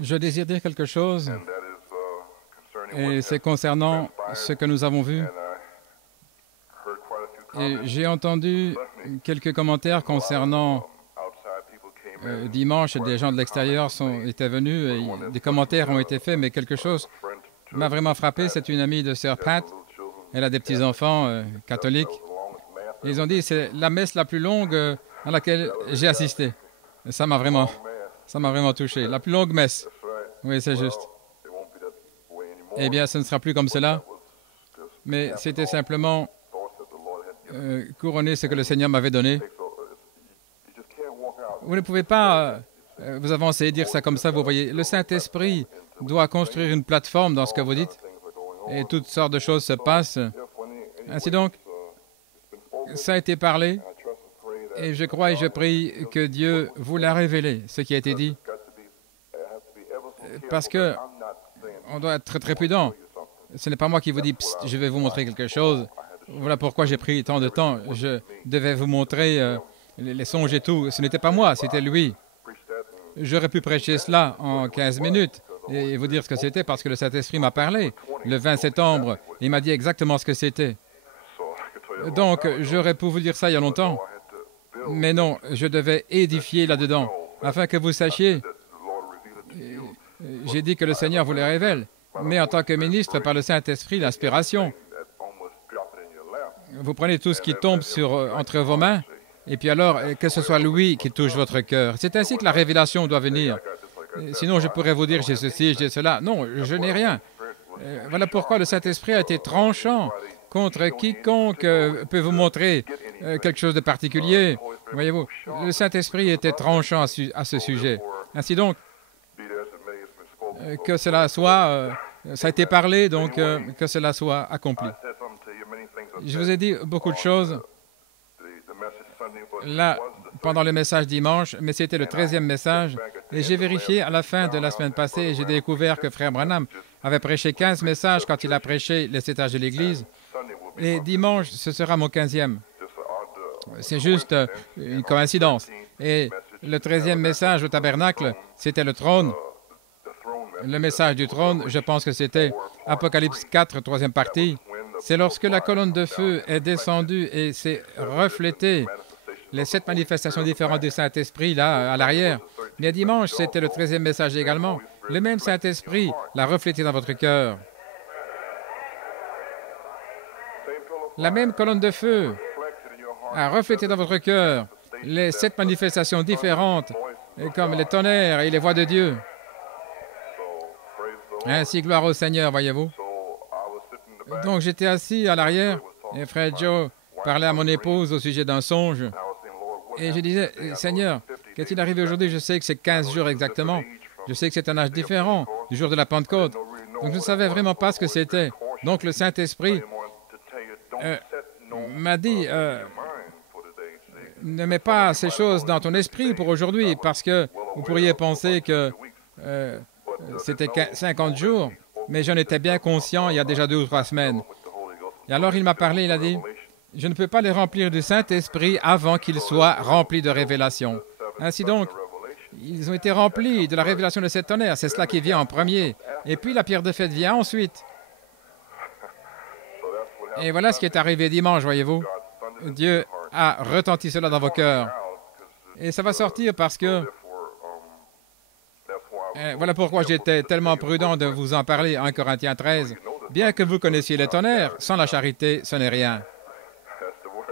Je désire dire quelque chose, et c'est concernant ce que nous avons vu. Et j'ai entendu quelques commentaires concernant dimanche, des gens de l'extérieur étaient venus, et des commentaires ont été faits, mais quelque chose m'a vraiment frappé. C'est une amie de Sir Pat. Elle a des petits-enfants catholiques. Ils ont dit, c'est la messe la plus longue à laquelle j'ai assisté. Et ça m'a vraiment touché. La plus longue messe. Oui, c'est juste. Eh bien, ce ne sera plus comme cela. Mais c'était simplement couronner ce que le Seigneur m'avait donné. Vous ne pouvez pas vous avancer et dire ça comme ça, vous voyez. Le Saint-Esprit doit construire une plateforme dans ce que vous dites, et toutes sortes de choses se passent. Ainsi donc, ça a été parlé, et je crois et je prie que Dieu vous l'a révélé, ce qui a été dit. Parce que on doit être très, très prudent. Ce n'est pas moi qui vous dis, « je vais vous montrer quelque chose ». Voilà pourquoi j'ai pris tant de temps. Je devais vous montrer les songes et tout. Ce n'était pas moi, c'était lui. J'aurais pu prêcher cela en 15 minutes et vous dire ce que c'était parce que le Saint-Esprit m'a parlé. Le 20 septembre, il m'a dit exactement ce que c'était. Donc, j'aurais pu vous dire ça il y a longtemps. Mais non, je devais édifier là-dedans, afin que vous sachiez. J'ai dit que le Seigneur vous les révèle. Mais en tant que ministre, par le Saint-Esprit, l'inspiration, vous prenez tout ce qui tombe entre vos mains, et puis alors, que ce soit lui qui touche votre cœur. C'est ainsi que la révélation doit venir. Sinon, je pourrais vous dire, j'ai ceci, j'ai cela. Non, je n'ai rien. Voilà pourquoi le Saint-Esprit a été tranchant contre quiconque peut vous montrer quelque chose de particulier. Voyez-vous, le Saint-Esprit était tranchant à ce sujet. Ainsi donc, que cela soit, ça a été parlé, donc que cela soit accompli. Je vous ai dit beaucoup de choses là pendant le message dimanche, mais c'était le 13e message, et j'ai vérifié à la fin de la semaine passée, et j'ai découvert que Frère Branham avait prêché 15 messages quand il a prêché les étages de l'Église, et dimanche, ce sera mon 15e. C'est juste une coïncidence. Et le 13e message au tabernacle, c'était le trône. Le message du trône, je pense que c'était Apocalypse 4, troisième partie. C'est lorsque la colonne de feu est descendue et s'est reflétée les 7 manifestations différentes du Saint-Esprit, là, à l'arrière. Mais dimanche, c'était le 13e message également. Le même Saint-Esprit l'a reflété dans votre cœur. La même colonne de feu a reflété dans votre cœur les 7 manifestations différentes, comme les tonnerres et les voix de Dieu. Ainsi, gloire au Seigneur, voyez-vous. Donc, j'étais assis à l'arrière, et Frère Joe parlait à mon épouse au sujet d'un songe. Et je disais, Seigneur, qu'est-il arrivé aujourd'hui? Je sais que c'est 15 jours exactement. Je sais que c'est un âge différent du jour de la Pentecôte. Donc, je ne savais vraiment pas ce que c'était. Donc, le Saint-Esprit m'a dit, ne mets pas ces choses dans ton esprit pour aujourd'hui, parce que vous pourriez penser que c'était 50 jours, mais j'en étais bien conscient il y a déjà 2 ou 3 semaines. Et alors il m'a parlé, il a dit, je ne peux pas les remplir du Saint-Esprit avant qu'ils soient remplis de révélation. Ainsi donc, ils ont été remplis de la révélation de cette tonnerre, c'est cela qui vient en premier. Et puis la pierre de fête vient ensuite. Et voilà ce qui est arrivé dimanche, voyez-vous. Dieu a retenti cela dans vos cœurs. Et ça va sortir parce que voilà pourquoi j'étais tellement prudent de vous en parler, 1 Corinthiens 13. Bien que vous connaissiez les tonnerres, sans la charité, ce n'est rien.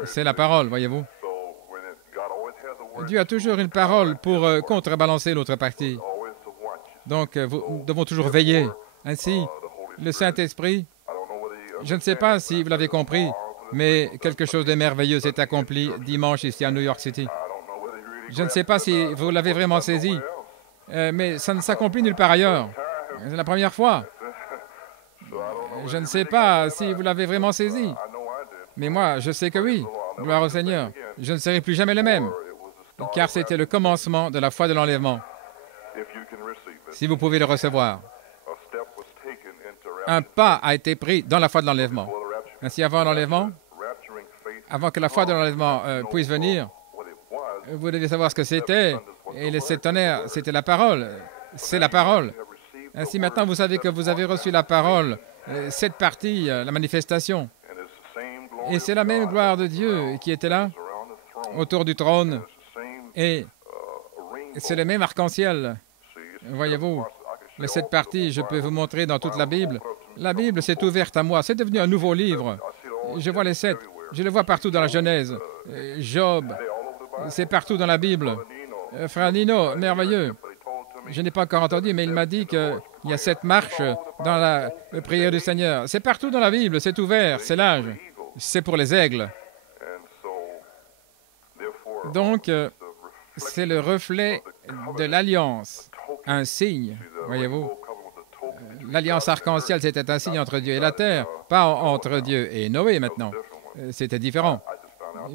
C'est la parole, voyez-vous. Dieu a toujours une parole pour contrebalancer l'autre partie. Donc, nous devons toujours veiller. Ainsi, le Saint-Esprit, je ne sais pas si vous l'avez compris, mais quelque chose de merveilleux s'est accompli dimanche ici à New York City. Je ne sais pas si vous l'avez vraiment saisi. Mais ça ne s'accomplit nulle part ailleurs. C'est la première fois. Je ne sais pas si vous l'avez vraiment saisi. Mais moi, je sais que oui. Gloire au Seigneur. Je ne serai plus jamais le même. Car c'était le commencement de la foi de l'enlèvement. Si vous pouvez le recevoir. Un pas a été pris dans la foi de l'enlèvement. Ainsi, avant l'enlèvement, avant que la foi de l'enlèvement puisse venir, Vous devez savoir ce que c'était. Et les 7 tonnerres, c'était la parole. C'est la parole. Ainsi, maintenant, vous savez que vous avez reçu la parole, cette partie, la manifestation. Et c'est la même gloire de Dieu qui était là, autour du trône. Et c'est le même arc-en-ciel. Voyez-vous, cette partie, je peux vous montrer dans toute la Bible. La Bible s'est ouverte à moi. C'est devenu un nouveau livre. Je vois les 7. Je le vois partout dans la Genèse. Job, c'est partout dans la Bible. Frère Nino, merveilleux. Je n'ai pas encore entendu, mais il m'a dit qu'il y a 7 marches dans la prière du Seigneur. C'est partout dans la Bible, c'est ouvert, c'est l'âge. C'est pour les aigles. Donc, c'est le reflet de l'alliance, un signe, voyez-vous. L'alliance arc-en-ciel, c'était un signe entre Dieu et la terre, pas entre Dieu et Noé maintenant. C'était différent.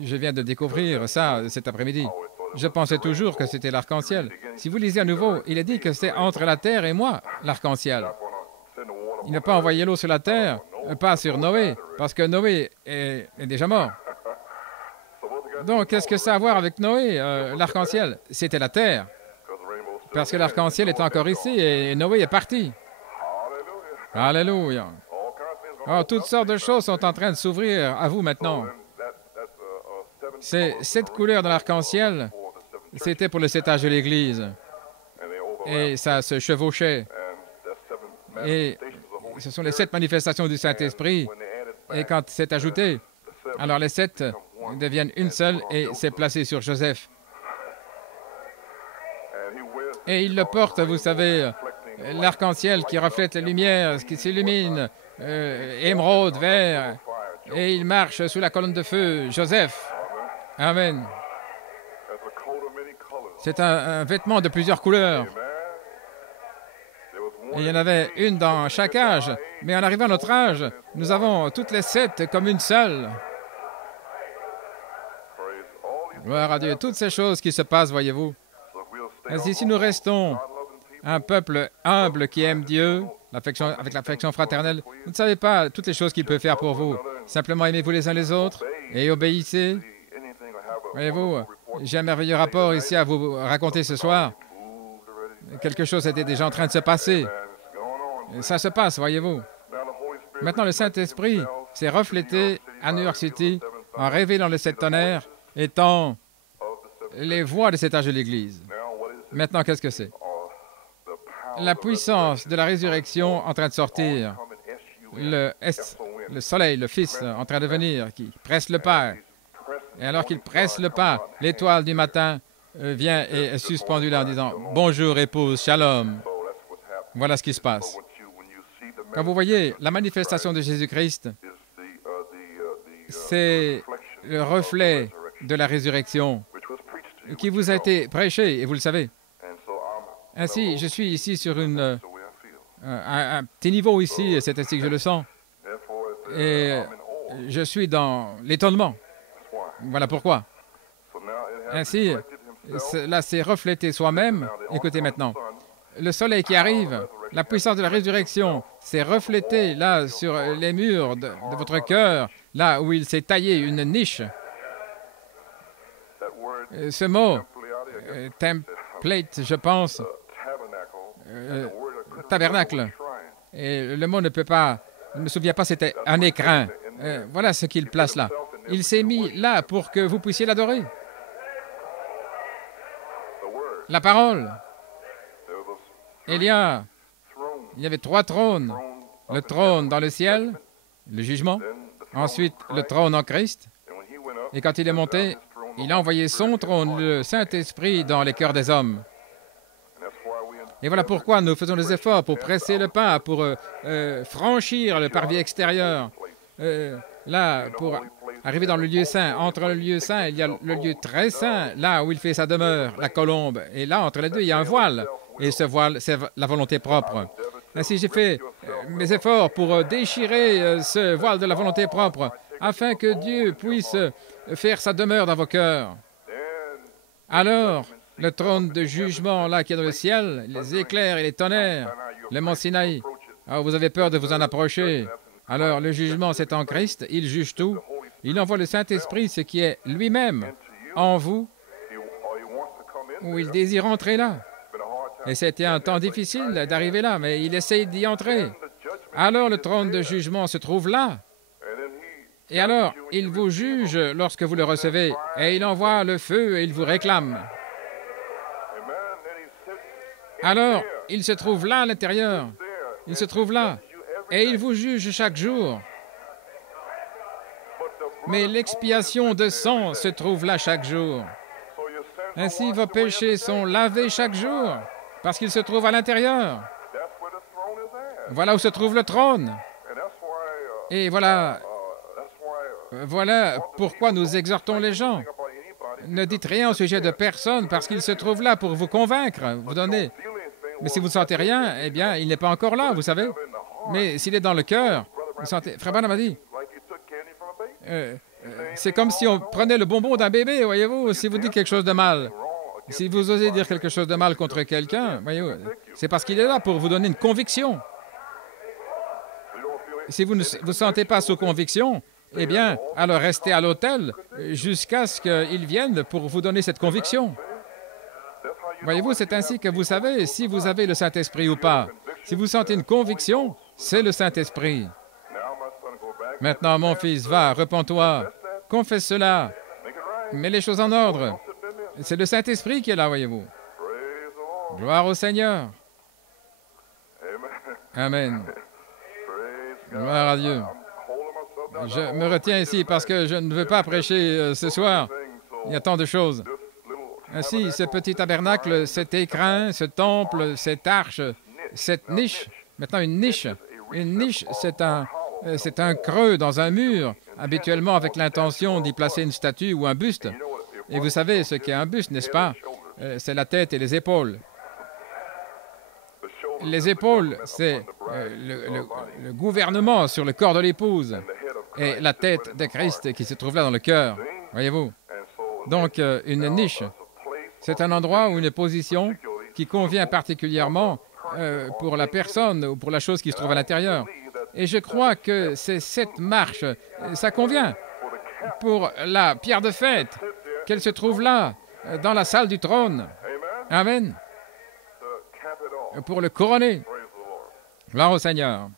Je viens de découvrir ça cet après-midi. Je pensais toujours que c'était l'arc-en-ciel. Si vous lisez à nouveau, il est dit que c'est entre la terre et moi, l'arc-en-ciel. Il n'a pas envoyé l'eau sur la terre, pas sur Noé, parce que Noé est déjà mort. Donc, qu'est-ce que ça a à voir avec Noé, l'arc-en-ciel? C'était la terre, parce que l'arc-en-ciel est encore ici et Noé est parti. Alléluia. Oh, toutes sortes de choses sont en train de s'ouvrir à vous maintenant. C'est 7 couleurs dans l'arc-en-ciel. C'était pour le 7 âges de l'Église. Et ça se chevauchait. Et ce sont les 7 manifestations du Saint-Esprit. Et quand c'est ajouté, alors les 7 deviennent une seule et c'est placé sur Joseph. Et il le porte, vous savez, l'arc-en-ciel qui reflète la lumière, qui s'illumine, émeraude, vert, et il marche sous la colonne de feu, Joseph. Amen. C'est un vêtement de plusieurs couleurs. Et il y en avait une dans chaque âge. Mais en arrivant à notre âge, nous avons toutes les 7 comme une seule. Gloire à Dieu. Toutes ces choses qui se passent, voyez-vous. Ainsi, si nous restons un peuple humble qui aime Dieu, avec l'affection fraternelle, vous ne savez pas toutes les choses qu'il peut faire pour vous. Simplement aimez-vous les uns les autres et obéissez. Voyez-vous, j'ai un merveilleux rapport ici à vous raconter ce soir. Quelque chose était déjà en train de se passer. Ça se passe, voyez-vous. Maintenant, le Saint-Esprit s'est reflété à New York City en révélant les 7 tonnerres étant les voies de cet âge de l'Église. Maintenant, qu'est-ce que c'est? La puissance de la résurrection en train de sortir. Le soleil, le Fils, en train de venir, qui presse le Père. Et alors qu'il presse le pas, l'étoile du matin vient et est suspendue là en disant « Bonjour, épouse, shalom ». Voilà ce qui se passe. Quand vous voyez la manifestation de Jésus-Christ, c'est le reflet de la résurrection qui vous a été prêché, et vous le savez. Ainsi, je suis ici sur un petit niveau ici, et c'est ainsi que je le sens. Et je suis dans l'étonnement. Voilà pourquoi. Ainsi, là, c'est refléter soi-même. Écoutez maintenant, le soleil qui arrive, la puissance de la résurrection, c'est reflété là sur les murs de votre cœur, là où il s'est taillé une niche. Ce mot, template, je pense, tabernacle. Et le mot ne peut pas, je ne me souviens pas, c'était un écrin. Voilà ce qu'il place là. Il s'est mis là pour que vous puissiez l'adorer. La parole. Il y avait 3 trônes. Le trône dans le ciel, le jugement. Ensuite, le trône en Christ. Et quand il est monté, il a envoyé son trône, le Saint-Esprit, dans les cœurs des hommes. Et voilà pourquoi nous faisons des efforts pour presser le pas, pour franchir le parvis extérieur. Là, pour arriver dans le lieu saint. Entre le lieu saint, il y a le lieu très saint, là où il fait sa demeure, la colombe. Et là, entre les deux, il y a un voile. Et ce voile, c'est la volonté propre. Ainsi, j'ai fait mes efforts pour déchirer ce voile de la volonté propre, afin que Dieu puisse faire sa demeure dans vos cœurs. Alors, le trône de jugement, là, qui est dans le ciel, les éclairs et les tonnerres, le mont Sinaï. Ah, vous avez peur de vous en approcher. Alors, le jugement, c'est en Christ. Il juge tout. Il envoie le Saint-Esprit, ce qui est lui-même en vous. où il désire entrer là. Et c'était un temps difficile d'arriver là, mais il essaye d'y entrer. Alors le trône de jugement se trouve là. Et alors, il vous juge lorsque vous le recevez, et il envoie le feu et il vous réclame. Alors, il se trouve là à l'intérieur. Il se trouve là. Et il vous juge chaque jour. Mais l'expiation de sang se trouve là chaque jour. Ainsi, vos péchés sont lavés chaque jour, parce qu'il se trouve à l'intérieur. Voilà où se trouve le trône. Et voilà pourquoi nous exhortons les gens. Ne dites rien au sujet de personne, parce qu'il se trouve là pour vous convaincre, vous donner. Mais si vous ne sentez rien, eh bien, il n'est pas encore là, vous savez. Mais s'il est dans le cœur, vous sentez... Frère Branham a dit, c'est comme si on prenait le bonbon d'un bébé, voyez-vous, si vous dites quelque chose de mal. Si vous osez dire quelque chose de mal contre quelqu'un, voyez-vous, c'est parce qu'il est là pour vous donner une conviction. Si vous ne vous sentez pas sous conviction, eh bien, alors restez à l'hôtel jusqu'à ce qu'il vienne pour vous donner cette conviction. Voyez-vous, c'est ainsi que vous savez si vous avez le Saint-Esprit ou pas. Si vous sentez une conviction, c'est le Saint-Esprit. Maintenant, mon fils, va, repens-toi, confesse cela, mets les choses en ordre. C'est le Saint-Esprit qui est là, voyez-vous. Gloire au Seigneur. Amen. Gloire à Dieu. Je me retiens ici parce que je ne veux pas prêcher ce soir. Il y a tant de choses. Ainsi, ce petit tabernacle, cet écrin, ce temple, cette arche, cette niche. Maintenant, une niche. Une niche, c'est un creux dans un mur, habituellement avec l'intention d'y placer une statue ou un buste. Et vous savez ce qu'est un buste, n'est-ce pas? C'est la tête et les épaules. Les épaules, c'est le gouvernement sur le corps de l'épouse et la tête de Christ qui se trouve là dans le cœur, voyez-vous. Donc, une niche, c'est un endroit ou une position qui convient particulièrement pour la personne ou pour la chose qui se trouve à l'intérieur. Et je crois que c'est cette marche, ça convient pour la pierre de fête, qu'elle se trouve là, dans la salle du trône. Amen. Pour le couronner. Gloire au Seigneur.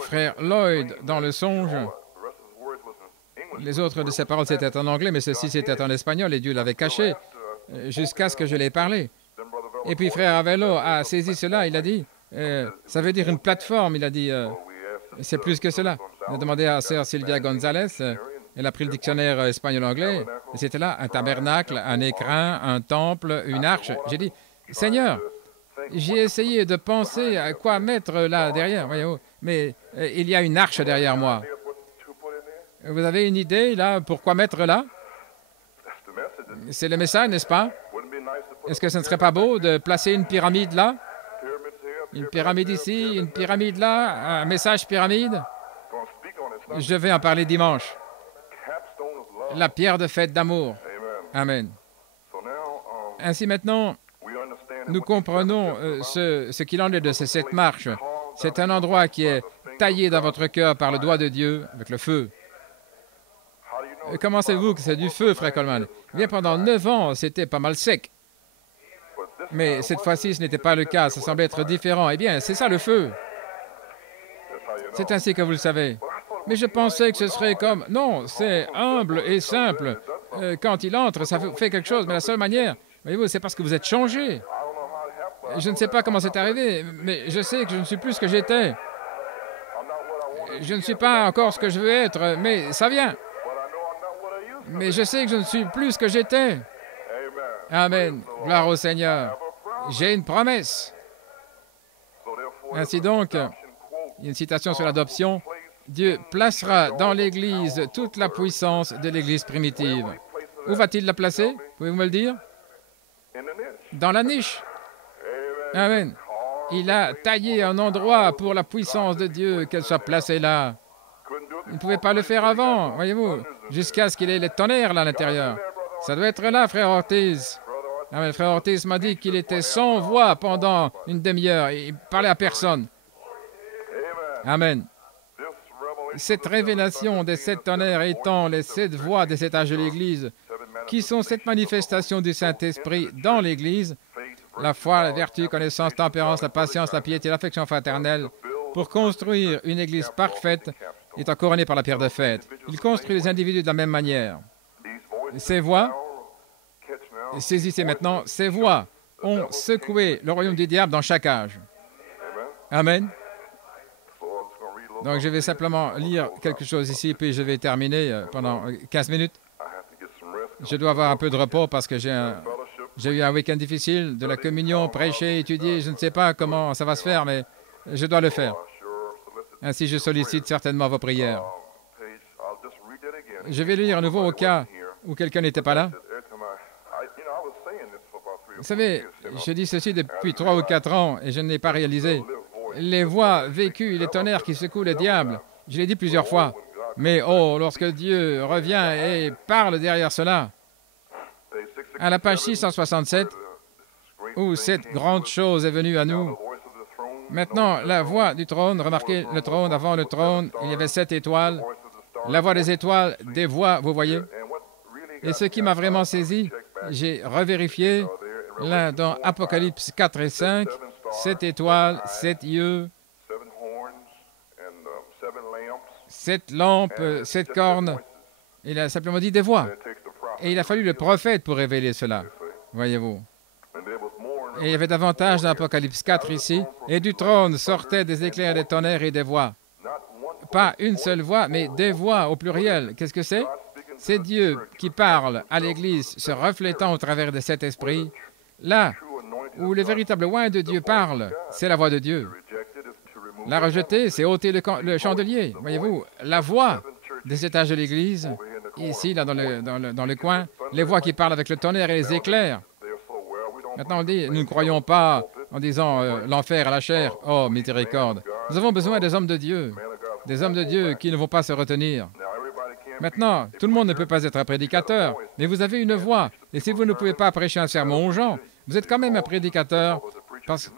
Frère Lloyd, dans le songe, les autres de ses paroles c'était en anglais, mais ceci c'était en espagnol et Dieu l'avait caché jusqu'à ce que je l'ai parlé. Et puis frère Avello a saisi cela, il a dit, ça veut dire une plateforme, il a dit, c'est plus que cela. Il a demandé à sœur Sylvia Gonzalez, elle a pris le dictionnaire espagnol-anglais, et c'était là, un tabernacle, un écrin, un temple, une arche. J'ai dit, Seigneur, j'ai essayé de penser à quoi mettre là derrière, voyez-vous, mais il y a une arche derrière moi. Vous avez une idée là, pourquoi mettre là? C'est le message, n'est-ce pas? Est-ce que ce ne serait pas beau de placer une pyramide là? Une pyramide ici, une pyramide là, un message pyramide? Je vais en parler dimanche. La pierre de fête d'amour. Amen. Ainsi maintenant, nous comprenons ce qu'il en est de cette marche. C'est un endroit qui est taillé dans votre cœur par le doigt de Dieu avec le feu. Comment savez-vous que c'est du feu, frère Coleman? Eh bien, pendant 9 ans, c'était pas mal sec. Mais cette fois-ci, ce n'était pas le cas. Ça semblait être différent. Eh bien, c'est ça le feu. C'est ainsi que vous le savez. Mais je pensais que ce serait comme... Non, c'est humble et simple. Quand il entre, ça fait quelque chose. Mais la seule manière, voyez-vous, c'est parce que vous êtes changé. Je ne sais pas comment c'est arrivé, mais je sais que je ne suis plus ce que j'étais. Je ne suis pas encore ce que je veux être, mais ça vient. Mais je sais que je ne suis plus ce que j'étais. Amen. Gloire au Seigneur. J'ai une promesse. Ainsi donc, il y a une citation sur l'adoption. Dieu placera dans l'Église toute la puissance de l'Église primitive. Où va-t-il la placer? Pouvez-vous me le dire? Dans la niche. Amen. Il a taillé un endroit pour la puissance de Dieu, qu'elle soit placée là. Il ne pouvait pas le faire avant, voyez-vous, jusqu'à ce qu'il ait les tonnerres là à l'intérieur. Ça doit être là, frère Ortiz. Amen. Frère Ortiz m'a dit qu'il était sans voix pendant une demi-heure. Il parlait à personne. Amen. Cette révélation des 7 tonnerres étant les 7 voix des 7 âges de l'Église qui sont cette manifestation du Saint-Esprit dans l'Église, la foi, la vertu, la connaissance, la tempérance, la patience, la piété, l'affection fraternelle, pour construire une Église parfaite, étant couronnée par la pierre de fête. Il construit les individus de la même manière. Ces voix, saisissez maintenant, ces voix ont secoué le royaume du diable dans chaque âge. Amen. Donc, je vais simplement lire quelque chose ici, puis je vais terminer pendant 15 minutes. Je dois avoir un peu de repos parce que j'ai eu un week-end difficile, de la communion, prêcher, étudier. Je ne sais pas comment ça va se faire, mais je dois le faire. Ainsi, je sollicite certainement vos prières. Je vais lire à nouveau au cas où quelqu'un n'était pas là. Vous savez, je dis ceci depuis 3 ou 4 ans et je ne l'ai pas réalisé. Les voix vécues, les tonnerres qui secouent le diable, je l'ai dit plusieurs fois. Mais oh, lorsque Dieu revient et parle derrière cela, à la page 667, où cette grande chose est venue à nous, maintenant, la voix du trône, remarquez le trône, avant le trône, il y avait 7 étoiles. La voix des étoiles, des voix, vous voyez. Et ce qui m'a vraiment saisi, j'ai revérifié, là, dans Apocalypse 4 et 5, 7 étoiles, 7 yeux, 7 lampes, 7 cornes. Il a simplement dit des voix. Et il a fallu le prophète pour révéler cela, voyez-vous. Et il y avait davantage dans Apocalypse 4 ici. Et du trône sortaient des éclairs, des tonnerres et des voix. Pas une seule voix, mais des voix au pluriel. Qu'est-ce que c'est? C'est Dieu qui parle à l'Église, se reflétant au travers de cet esprit. Là où le véritable oint de Dieu parle, c'est la voix de Dieu. La rejeter, c'est ôter le chandelier. Voyez-vous, la voix des étages de l'Église, ici, là, dans le coin, les voix qui parlent avec le tonnerre et les éclairs. Maintenant, on dit, nous ne croyons pas en disant l'enfer à la chair. Oh, miséricorde. Nous avons besoin des hommes de Dieu, des hommes de Dieu qui ne vont pas se retenir. Maintenant, tout le monde ne peut pas être un prédicateur, mais vous avez une voix. Et si vous ne pouvez pas prêcher un sermon aux gens, vous êtes quand même un prédicateur. Parce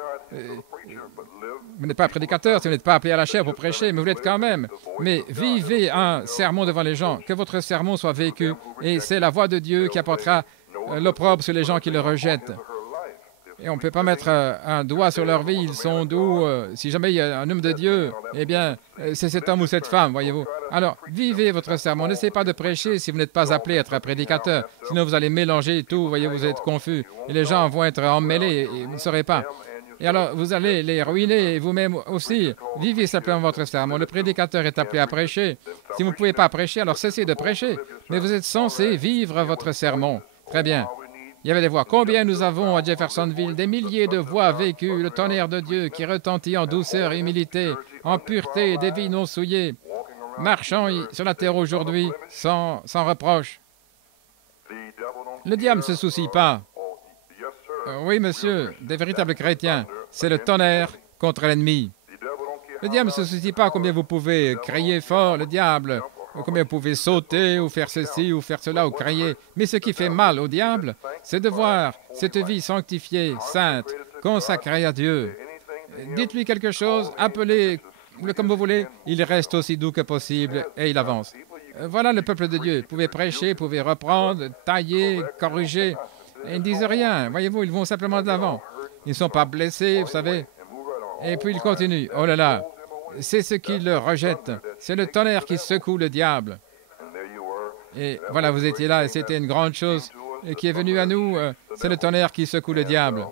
vous n'êtes pas un prédicateur si vous n'êtes pas appelé à la chair pour prêcher, mais vous l'êtes quand même. Mais vivez un sermon devant les gens, que votre sermon soit vécu. Et c'est la voix de Dieu qui apportera l'opprobre sur les gens qui le rejettent. Et on ne peut pas mettre un doigt sur leur vie, ils sont doux. Si jamais il y a un homme de Dieu, eh bien, c'est cet homme ou cette femme, voyez-vous. Alors, vivez votre sermon. N'essayez pas de prêcher si vous n'êtes pas appelé à être un prédicateur. Sinon, vous allez mélanger tout, voyez, vous êtes confus. Et les gens vont être emmêlés et vous ne saurez pas. Et alors, vous allez les ruiner et vous-même aussi. Vivez simplement votre sermon. Le prédicateur est appelé à prêcher. Si vous ne pouvez pas prêcher, alors cessez de prêcher. Mais vous êtes censé vivre votre sermon. Très bien. Il y avait des voix. Combien nous avons à Jeffersonville? Des milliers de voix vécues, le tonnerre de Dieu qui retentit en douceur et humilité, en pureté, des vies non souillées, marchant sur la terre aujourd'hui sans reproche. Le diable ne se soucie pas. Oui, monsieur, des véritables chrétiens, c'est le tonnerre contre l'ennemi. Le diable ne se soucie pas combien vous pouvez crier fort, le diable, combien vous pouvez sauter ou faire ceci ou faire cela ou crier. Mais ce qui fait mal au diable, c'est de voir cette vie sanctifiée, sainte, consacrée à Dieu. Dites-lui quelque chose, appelez-le comme vous voulez, il reste aussi doux que possible et il avance. Voilà le peuple de Dieu. Vous pouvez prêcher, vous pouvez reprendre, tailler, corriger. Et ils ne disent rien. Voyez-vous, ils vont simplement de l'avant. Ils ne sont pas blessés, vous savez. Et puis ils continuent. Oh là là, c'est ce qui le rejette. C'est le tonnerre qui secoue le diable. Et voilà, vous étiez là et c'était une grande chose qui est venue à nous. C'est le tonnerre qui secoue le diable.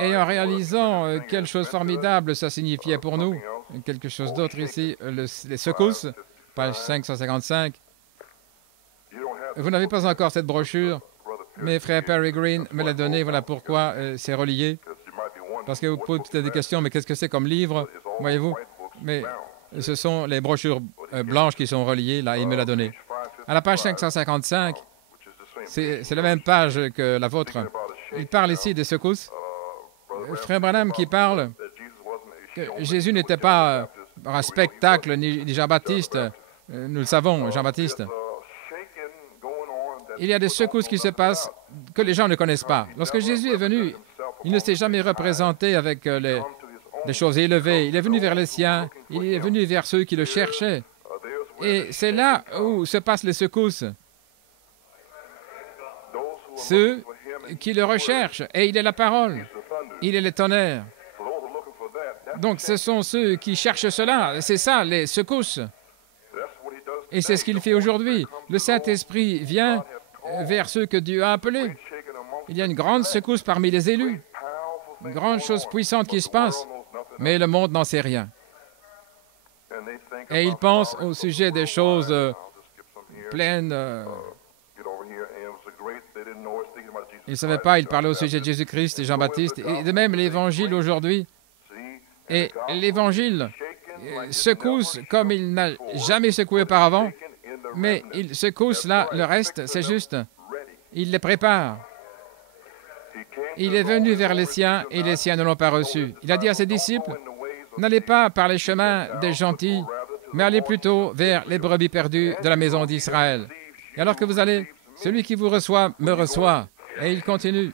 Et en réalisant quelle chose formidable ça signifiait pour nous, quelque chose d'autre ici, les secousses, page 555. Vous n'avez pas encore cette brochure, mais frère Perry Green me l'a donnée, voilà pourquoi c'est relié. Parce que vous posez peut-être des questions, mais qu'est-ce que c'est comme livre, voyez-vous? Mais ce sont les brochures blanches qui sont reliées, là, il me l'a donné. À la page 555, c'est la même page que la vôtre. Il parle ici des secousses. Frère Branham qui parle que Jésus n'était pas un spectacle, ni Jean-Baptiste. Nous le savons, Jean-Baptiste. Il y a des secousses qui se passent que les gens ne connaissent pas. Lorsque Jésus est venu, il ne s'est jamais représenté avec des choses élevées. Il est venu vers les siens, il est venu vers ceux qui le cherchaient. Et c'est là où se passent les secousses. ceux qui le recherchent, et il est la parole, il est le tonnerre. Donc ce sont ceux qui cherchent cela, c'est ça, les secousses. Et c'est ce qu'il fait aujourd'hui. Le Saint-Esprit vient vers ceux que Dieu a appelés. Il y a une grande secousse parmi les élus, une grande chose puissante qui se passe, mais le monde n'en sait rien. Et ils pensent au sujet des choses pleines. Ils ne savaient pas, ils parlaient au sujet de Jésus-Christ et Jean-Baptiste, et de même l'Évangile aujourd'hui. Et l'Évangile secousse comme il n'a jamais secoué auparavant, mais il secousse là, le reste, c'est juste, il les prépare. Il est venu vers les siens et les siens ne l'ont pas reçu. Il a dit à ses disciples, n'allez pas par les chemins des gentils, mais allez plutôt vers les brebis perdues de la maison d'Israël. Et alors que vous allez, celui qui vous reçoit me reçoit. Et il continue.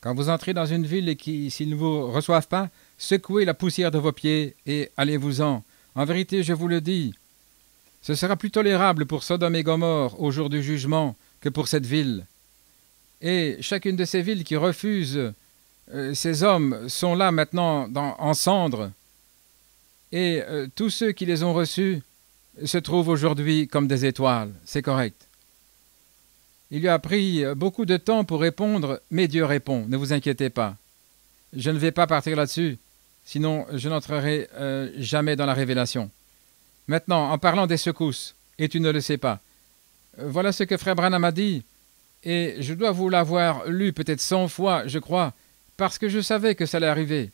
Quand vous entrez dans une ville et s'ils ne vous reçoivent pas, secouez la poussière de vos pieds et allez-vous-en. En vérité, je vous le dis, ce sera plus tolérable pour Sodome et Gomorrhe au jour du jugement que pour cette ville. Et chacune de ces villes qui refusent, ces hommes sont là maintenant en cendres. Et tous ceux qui les ont reçus se trouvent aujourd'hui comme des étoiles. C'est correct. Il lui a pris beaucoup de temps pour répondre, mais Dieu répond. Ne vous inquiétez pas. Je ne vais pas partir là-dessus, sinon je n'entrerai jamais dans la révélation. Maintenant, en parlant des secousses, et tu ne le sais pas, voilà ce que Frère Branham a dit, et je dois vous l'avoir lu peut-être 100 fois, je crois, parce que je savais que ça allait arriver.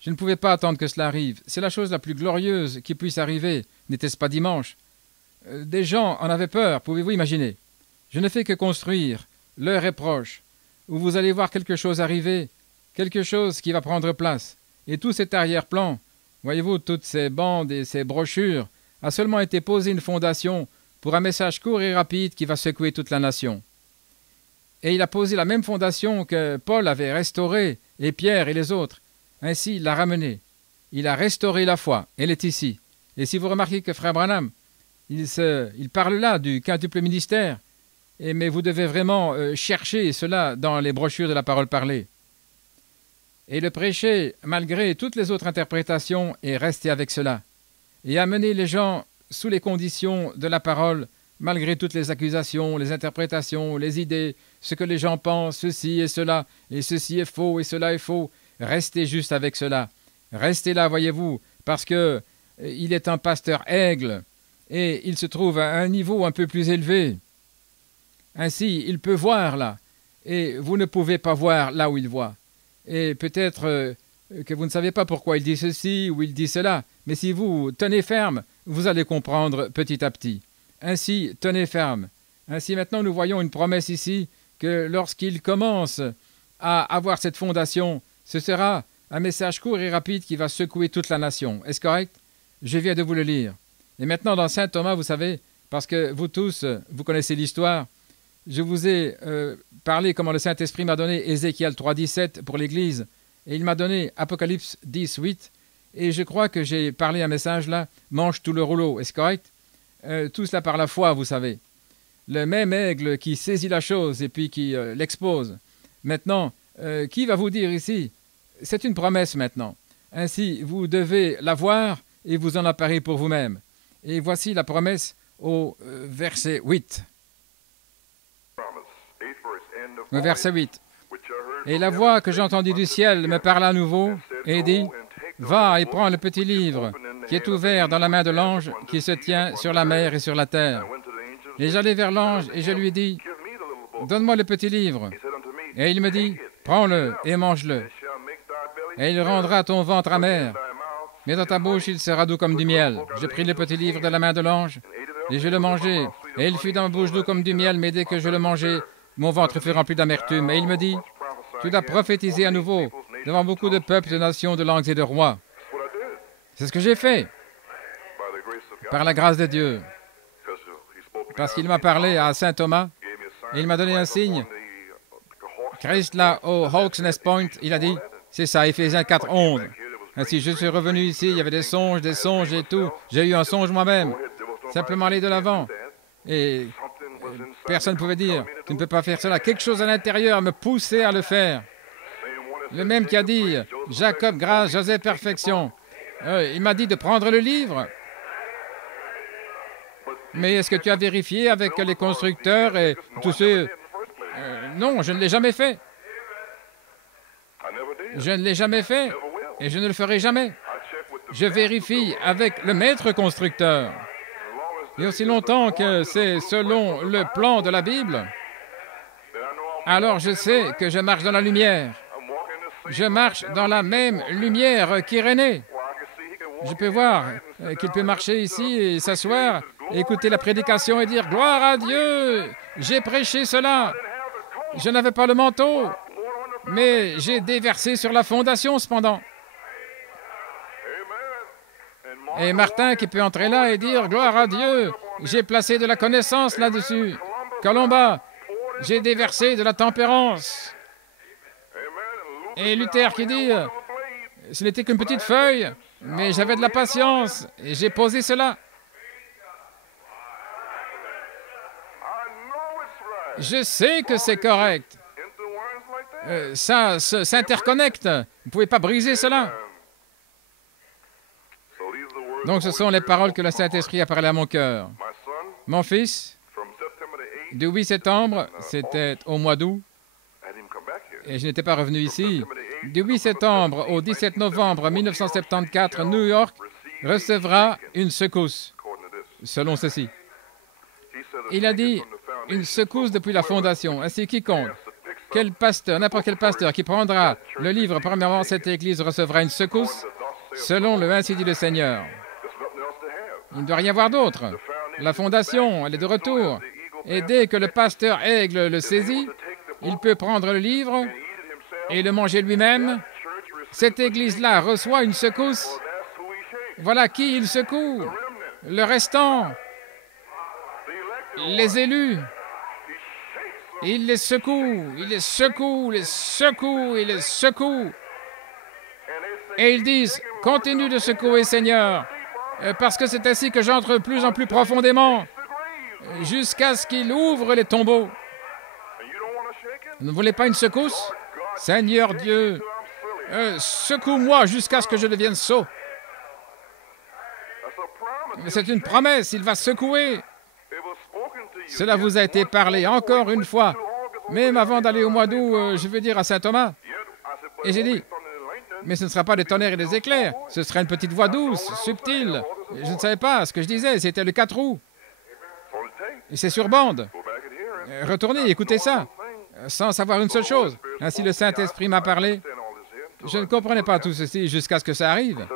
Je ne pouvais pas attendre que cela arrive. C'est la chose la plus glorieuse qui puisse arriver, n'était-ce pas dimanche? Des gens en avaient peur, pouvez-vous imaginer? Je ne fais que construire, l'heure est proche, où vous allez voir quelque chose arriver, quelque chose qui va prendre place. Et tout cet arrière-plan, voyez-vous, toutes ces bandes et ces brochures, a seulement été posé une fondation pour un message court et rapide qui va secouer toute la nation. Et il a posé la même fondation que Paul avait restaurée, et Pierre et les autres. Ainsi, il l'a ramenée. Il a restauré la foi. Elle est ici. Et si vous remarquez que Frère Branham, il parle là du quintuple ministère, mais vous devez vraiment chercher cela dans les brochures de la parole parlée. Et le prêcher, malgré toutes les autres interprétations, et rester avec cela. Et amener les gens sous les conditions de la parole, malgré toutes les accusations, les interprétations, les idées, ce que les gens pensent, ceci et cela, et ceci est faux et cela est faux. Restez juste avec cela. Restez là, voyez-vous, parce que il est un pasteur aigle, et il se trouve à un niveau un peu plus élevé. Ainsi, il peut voir là, et vous ne pouvez pas voir là où il voit. Et peut-être que vous ne savez pas pourquoi il dit ceci ou il dit cela, mais si vous tenez ferme, vous allez comprendre petit à petit. Ainsi, tenez ferme. Ainsi, maintenant, nous voyons une promesse ici que lorsqu'il commence à avoir cette fondation, ce sera un message court et rapide qui va secouer toute la nation. Est-ce correct? Je viens de vous le lire. Et maintenant, dans Saint Thomas, vous savez, parce que vous tous, vous connaissez l'histoire, je vous ai parlé comment le Saint-Esprit m'a donné Ézéchiel 3,17 pour l'Église, et il m'a donné Apocalypse 10,8, et je crois que j'ai parlé un message là, mange tout le rouleau, est-ce correct? Tout cela par la foi, vous savez. Le même aigle qui saisit la chose et puis qui l'expose. Maintenant, qui va vous dire ici? C'est une promesse maintenant. Ainsi, vous devez la voir et vous en emparer pour vous-même. Et voici la promesse au verset 8. Le verset 8. Et la voix que j'ai entendue du ciel me parla à nouveau et dit, « Va et prends le petit livre qui est ouvert dans la main de l'ange qui se tient sur la mer et sur la terre. » Et j'allai vers l'ange et je lui dis, « Donne-moi le petit livre. » Et il me dit, « Prends-le et mange-le. Et il rendra ton ventre amer, mais dans ta bouche il sera doux comme du miel. » Je pris le petit livre de la main de l'ange et je le mangeai. Et il fut dans ma bouche doux comme du miel, mais dès que je le mangeai, mon ventre fut rempli d'amertume. Et il me dit, « Tu dois prophétiser à nouveau devant beaucoup de peuples, de nations, de langues et de rois. » C'est ce que j'ai fait, par la grâce de Dieu. Parce qu'il m'a parlé à Saint Thomas, et il m'a donné un signe. Christ, là, au Hawks Nest Point, il a dit, c'est ça, Éphésiens 4, 11. Ainsi, je suis revenu ici, il y avait des songes et tout. J'ai eu un songe moi-même. Simplement aller de l'avant. Et personne ne pouvait dire Tu ne peux pas faire cela. Quelque chose à l'intérieur me poussait à le faire. Le même qui a dit Jacob, grâce, Joseph, perfection. Il m'a dit de prendre le livre. Mais est-ce que tu as vérifié avec les constructeurs et tous ceux... non, je ne l'ai jamais fait. Je ne l'ai jamais fait et je ne le ferai jamais. Je vérifie avec le maître constructeur. Et aussi longtemps que c'est selon le plan de la Bible, alors je sais que je marche dans la lumière. Je marche dans la même lumière qu'Irénée. Je peux voir qu'il peut marcher ici et s'asseoir, écouter la prédication et dire « Gloire à Dieu, j'ai prêché cela. Je n'avais pas le manteau, mais j'ai déversé sur la fondation cependant. » Et Martin qui peut entrer là et dire « Gloire à Dieu, j'ai placé de la connaissance là-dessus. » Colomba, j'ai déversé de la tempérance. Et Luther qui dit « Ce n'était qu'une petite feuille, mais j'avais de la patience et j'ai posé cela. » Je sais que c'est correct. Ça s'interconnecte. Vous ne pouvez pas briser cela. Donc, ce sont les paroles que le Saint-Esprit a parlé à mon cœur. Mon fils, du 8 septembre, c'était au mois d'août, et je n'étais pas revenu ici. Du 8 septembre au 17 novembre 1974, New York recevra une secousse, selon ceci. Il a dit une secousse depuis la fondation. Ainsi, quiconque, quel pasteur, n'importe quel pasteur qui prendra le livre, premièrement, cette Église recevra une secousse, selon le ainsi dit le Seigneur. Il ne doit rien avoir d'autre. La fondation, elle est de retour. Et dès que le pasteur Aigle le saisit, il peut prendre le livre et le manger lui-même. Cette Église-là reçoit une secousse. Voilà qui il secoue. Le restant, les élus. Il les secoue, il les secoue, les secoue, il les secoue. Et ils disent, continue de secouer, Seigneur, parce que c'est ainsi que j'entre plus en plus profondément, jusqu'à ce qu'il ouvre les tombeaux. Vous ne voulez pas une secousse? Seigneur Dieu, secoue-moi jusqu'à ce que je devienne sot. C'est une promesse, il va secouer. Cela vous a été parlé encore une fois. Même avant d'aller au mois d'août, je veux dire à saint Thomas. Et j'ai dit, mais ce ne sera pas des tonnerres et des éclairs. Ce sera une petite voix douce, subtile. Je ne savais pas ce que je disais. C'était le 4 août. Et c'est sur bande. Retournez, écoutez ça, sans savoir une seule chose. Ainsi le Saint-Esprit m'a parlé. Je ne comprenais pas tout ceci jusqu'à ce que ça arrive.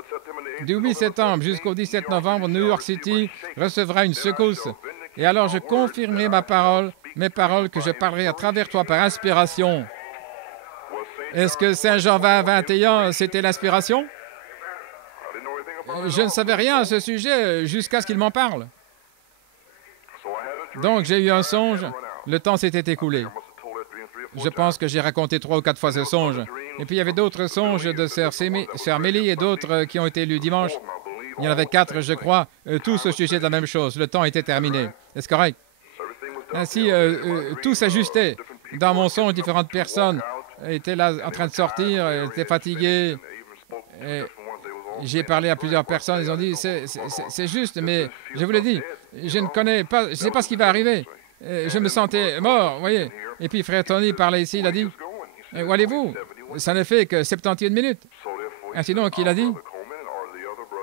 Du 8 septembre jusqu'au 17 novembre, New York City recevra une secousse. Et alors je confirmerai mes paroles que je parlerai à travers toi par inspiration. Est-ce que Saint Jean 20, 21, c'était l'inspiration? Je ne savais rien à ce sujet jusqu'à ce qu'il m'en parle. Donc j'ai eu un songe, le temps s'était écoulé. Je pense que j'ai raconté 3 ou 4 fois ce songe. Et puis il y avait d'autres songes de Sœur Mélie et d'autres qui ont été lus dimanche. Il y en avait 4, je crois, tous au sujet de la même chose. Le temps était terminé. Est-ce correct? Ainsi, tout s'ajustait. Dans mon songe, différentes personnes étaient là en train de sortir, étaient fatiguées. J'ai parlé à plusieurs personnes, ils ont dit, c'est juste, mais je vous l'ai dit, je ne connais pas, je ne sais pas ce qui va arriver. Je me sentais mort, vous voyez. Et puis frère Tony parlait ici, il a dit, où allez-vous? Ça ne fait que 71 minutes. Ainsi donc, il a dit,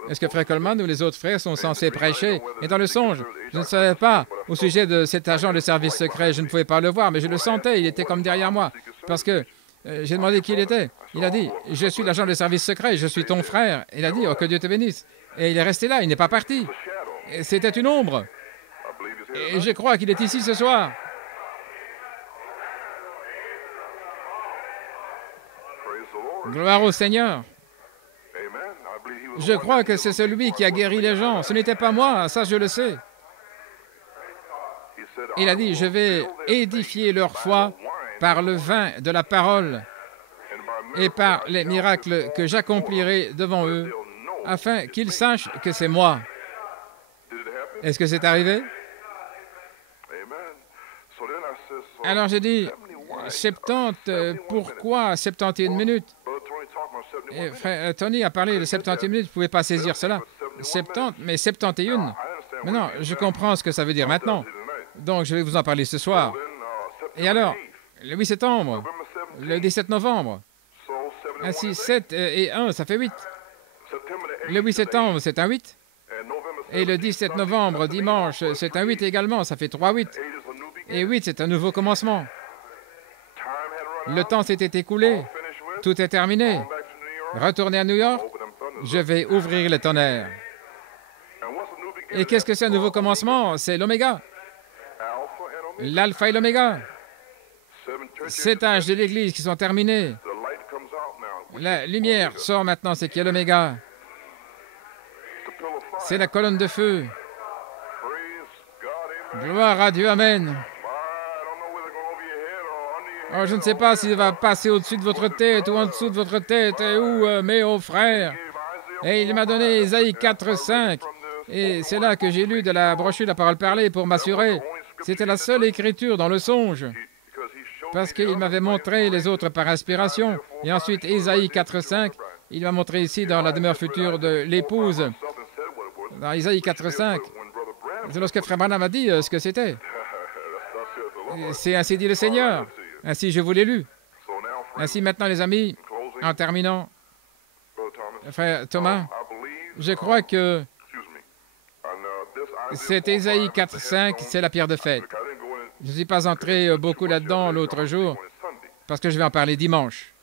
est-ce que frère Coleman ou les autres frères sont censés prêcher? Et dans le songe, je ne savais pas au sujet de cet agent de service secret, je ne pouvais pas le voir, mais je le sentais, il était comme derrière moi. Parce que j'ai demandé qui il était. Il a dit, je suis l'agent de service secret, je suis ton frère. Il a dit, oh, que Dieu te bénisse. Et il est resté là, il n'est pas parti. C'était une ombre. Et je crois qu'il est ici ce soir. Gloire au Seigneur. Je crois que c'est celui qui a guéri les gens. Ce n'était pas moi, ça je le sais. Il a dit, je vais édifier leur foi par le vin de la parole et par les miracles que j'accomplirai devant eux, afin qu'ils sachent que c'est moi. Est-ce que c'est arrivé? Alors j'ai dit, 70, pourquoi 71 minutes? Et frère Tony a parlé de 71 minutes, vous ne pouvez pas saisir cela. 70, mais 71. Mais non, je comprends ce que ça veut dire maintenant. Donc je vais vous en parler ce soir. Et alors, le 8 septembre, le 17 novembre, ainsi 7 et 1, ça fait 8. Le 8 septembre, c'est un 8. Et le 17 novembre, dimanche, c'est un 8 également, ça fait 3-8. Et 8, c'est un nouveau commencement. Le temps s'était écoulé, tout est terminé. Retourner à New York, je vais ouvrir le tonnerre. Et qu'est-ce que c'est un nouveau commencement? C'est l'oméga. L'alpha et l'oméga. 7 âges de l'Église qui sont terminés. La lumière sort maintenant, c'est qui est l'oméga. C'est la colonne de feu. Gloire à Dieu, amen. Oh, je ne sais pas s'il va passer au-dessus de votre tête ou en dessous de votre tête, mais oh frère. Et il m'a donné Ésaïe 4:5. Et c'est là que j'ai lu de la brochure La Parole Parlée pour m'assurer. C'était la seule écriture dans le songe. Parce qu'il m'avait montré les autres par inspiration. Et ensuite, Ésaïe 4:5, il m'a montré ici dans la demeure future de l'épouse. Dans Ésaïe 4:5, c'est lorsque Frère Branham a dit ce que c'était. C'est ainsi dit le Seigneur. Ainsi je vous l'ai lu. Ainsi maintenant, les amis, en terminant, Frère Thomas, je crois que c'est Ésaïe 4:5, c'est la pierre de fête. Je ne suis pas entré beaucoup là-dedans l'autre jour, parce que je vais en parler dimanche.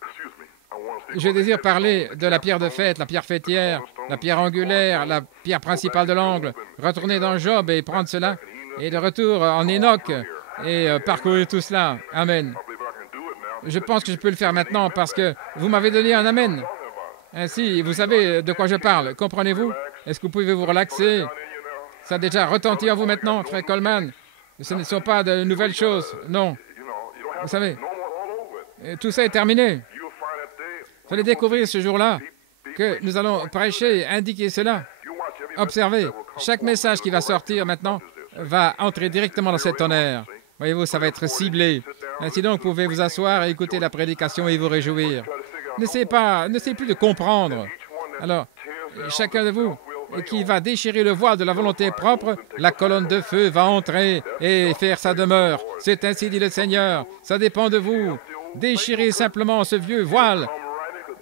Je désire parler de la pierre de fête, la pierre fêtière, la pierre angulaire, la pierre principale de l'angle, retourner dans Job et prendre cela, et de retour en Enoch, et parcourir tout cela. Amen. Je pense que je peux le faire maintenant, parce que vous m'avez donné un amen. Ainsi, vous savez de quoi je parle, comprenez-vous? Est-ce que vous pouvez vous relaxer? Ça a déjà retenti en vous maintenant, Frère Coleman. Ce ne sont pas de nouvelles choses, non. Vous savez, tout ça est terminé. Il fallait découvrir ce jour-là que nous allons prêcher, indiquer cela. Observez, chaque message qui va sortir maintenant va entrer directement dans cette tonnerre. Voyez-vous, ça va être ciblé. Ainsi donc, vous pouvez vous asseoir et écouter la prédication et vous réjouir. N'essayez plus de comprendre. Alors, chacun de vous qui va déchirer le voile de la volonté propre, la colonne de feu va entrer et faire sa demeure. C'est ainsi dit le Seigneur. Ça dépend de vous. Déchirez simplement ce vieux voile,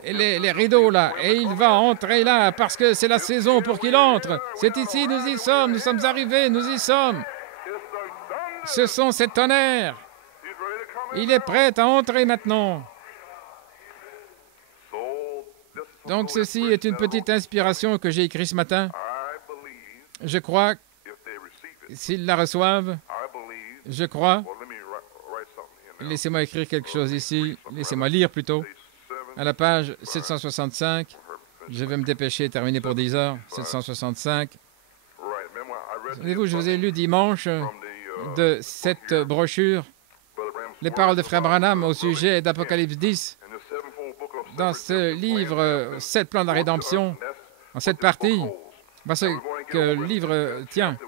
et les rideaux là, et il va entrer là parce que c'est la saison pour qu'il entre. C'est ici, nous y sommes arrivés, nous y sommes. Ce sont ces tonnerres. Il est prêt à entrer maintenant. Donc ceci est une petite inspiration que j'ai écrite ce matin. Je crois, s'ils la reçoivent, je crois, laissez-moi écrire quelque chose ici, laissez-moi lire plutôt, à la page 765, je vais me dépêcher et terminer pour 10 heures, 765. Savez-vous, je vous ai lu dimanche de cette brochure, les paroles de Frère Branham au sujet d'Apocalypse 10. Dans ce livre, 7 plans de la rédemption, en cette partie, parce que le livre tient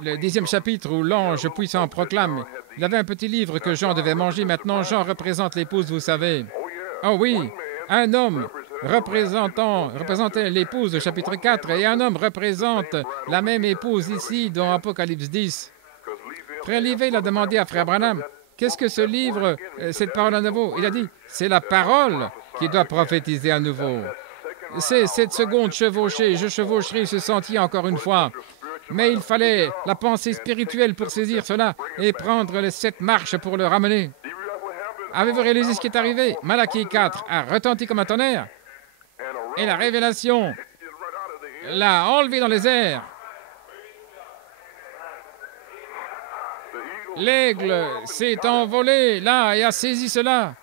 le 10e chapitre où l'ange puissant proclame. Il avait un petit livre que Jean devait manger. Maintenant, Jean représente l'épouse, vous savez. Oh oui, un homme représentait l'épouse au chapitre 4 et un homme représente la même épouse ici dans Apocalypse 10. Frère Livey a demandé à Frère Branham, qu'est-ce que ce livre, cette parole à nouveau? Il a dit, c'est la parole qui doit prophétiser à nouveau. C'est cette seconde chevauchée, je chevaucherai ce sentier encore une fois. Mais il fallait la pensée spirituelle pour saisir cela et prendre les 7 marches pour le ramener. Avez-vous réalisé ce qui est arrivé? Malachie 4 a retenti comme un tonnerre et la révélation l'a enlevé dans les airs. L'aigle s'est envolé là et a saisi cela.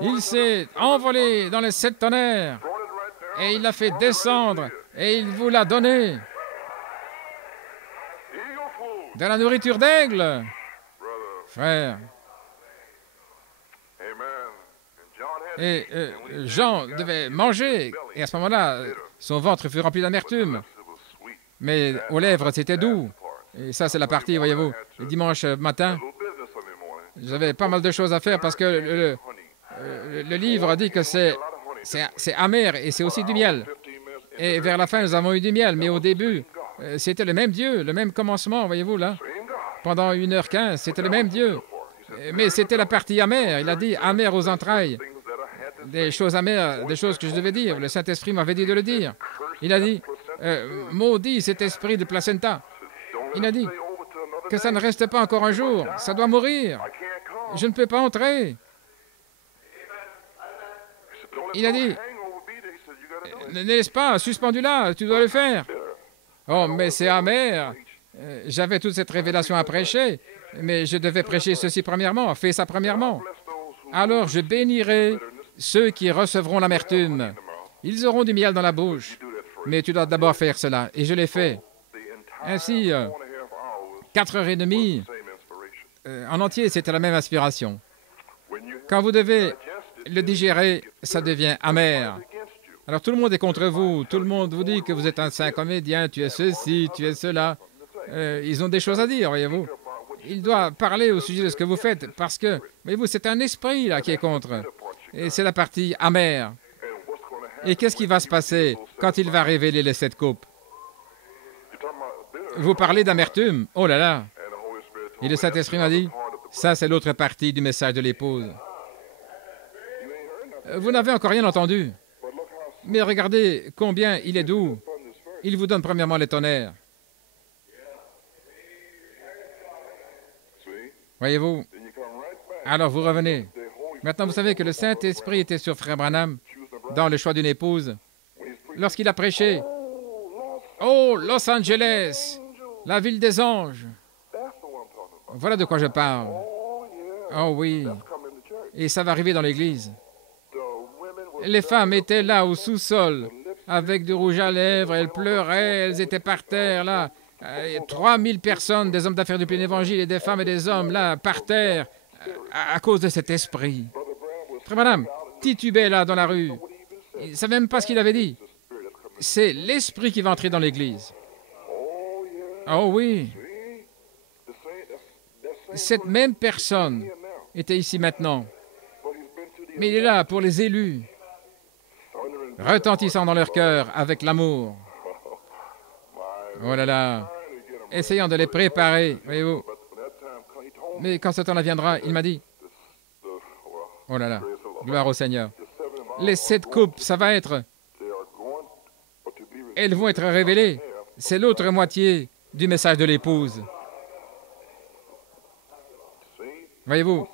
Il s'est envolé dans les 7 tonnerres et il l'a fait descendre et il vous l'a donné. De la nourriture d'aigle, frère. Et Jean devait manger, et à ce moment-là, son ventre fut rempli d'amertume. Mais aux lèvres, c'était doux. Et ça, c'est la partie, voyez-vous. Le dimanche matin, J'avais pas mal de choses à faire parce que le livre dit que c'est amer et c'est aussi du miel. Et vers la fin, nous avons eu du miel, mais au début, c'était le même Dieu, le même commencement, voyez-vous, là. Pendant 1h15, c'était le même Dieu. Mais c'était la partie amère. Il a dit amère aux entrailles. Des choses amères, des choses que je devais dire. Le Saint-Esprit m'avait dit de le dire. Il a dit, maudit cet esprit de placenta. Il a dit que ça ne reste pas encore un jour. Ça doit mourir. Je ne peux pas entrer. Il a dit, ne laisse pas, suspendu là, tu dois le faire. Oh, mais c'est amer. J'avais toute cette révélation à prêcher, mais je devais prêcher ceci premièrement, fais ça premièrement. Alors je bénirai ceux qui recevront l'amertume. Ils auront du miel dans la bouche, mais tu dois d'abord faire cela. Et je l'ai fait. Ainsi, 4h30, en entier, c'était la même inspiration. Quand vous devez le digérer, ça devient amer. Alors tout le monde est contre vous, tout le monde vous dit que vous êtes un saint comédien, tu es ceci, tu es cela. Ils ont des choses à dire, voyez-vous. Il doit parler au sujet de ce que vous faites, parce que, voyez-vous, c'est un esprit là qui est contre. Et c'est la partie amère. Et qu'est-ce qui va se passer quand il va révéler les 7 coupes? Vous parlez d'amertume? Oh là là! Et le Saint-Esprit m'a dit, ça c'est l'autre partie du message de l'épouse. Vous n'avez encore rien entendu. Mais regardez combien il est doux. Il vous donne premièrement les tonnerres. Voyez-vous? Alors vous revenez. Maintenant, vous savez que le Saint-Esprit était sur Frère Branham dans le choix d'une épouse. Lorsqu'il a prêché, « Oh, Los Angeles, la ville des anges! » Voilà de quoi je parle. Oh oui. Et ça va arriver dans l'Église. Les femmes étaient là au sous-sol, avec du rouge à lèvres, elles pleuraient, elles étaient par terre, là. 3000 personnes, des hommes d'affaires du plein évangile, et des femmes et des hommes, là, par terre, à cause de cet esprit. Frère Madame, titubait là dans la rue. Il ne savait même pas ce qu'il avait dit. C'est l'esprit qui va entrer dans l'Église. Oh oui. Cette même personne était ici maintenant. Mais il est là pour les élus, retentissant dans leur cœur avec l'amour. Oh là là, essayant de les préparer, voyez-vous. Mais quand ce temps-là viendra, il m'a dit, oh là là, gloire au Seigneur, les 7 coupes, ça va être, elles vont être révélées. C'est l'autre moitié du message de l'épouse. Voyez-vous,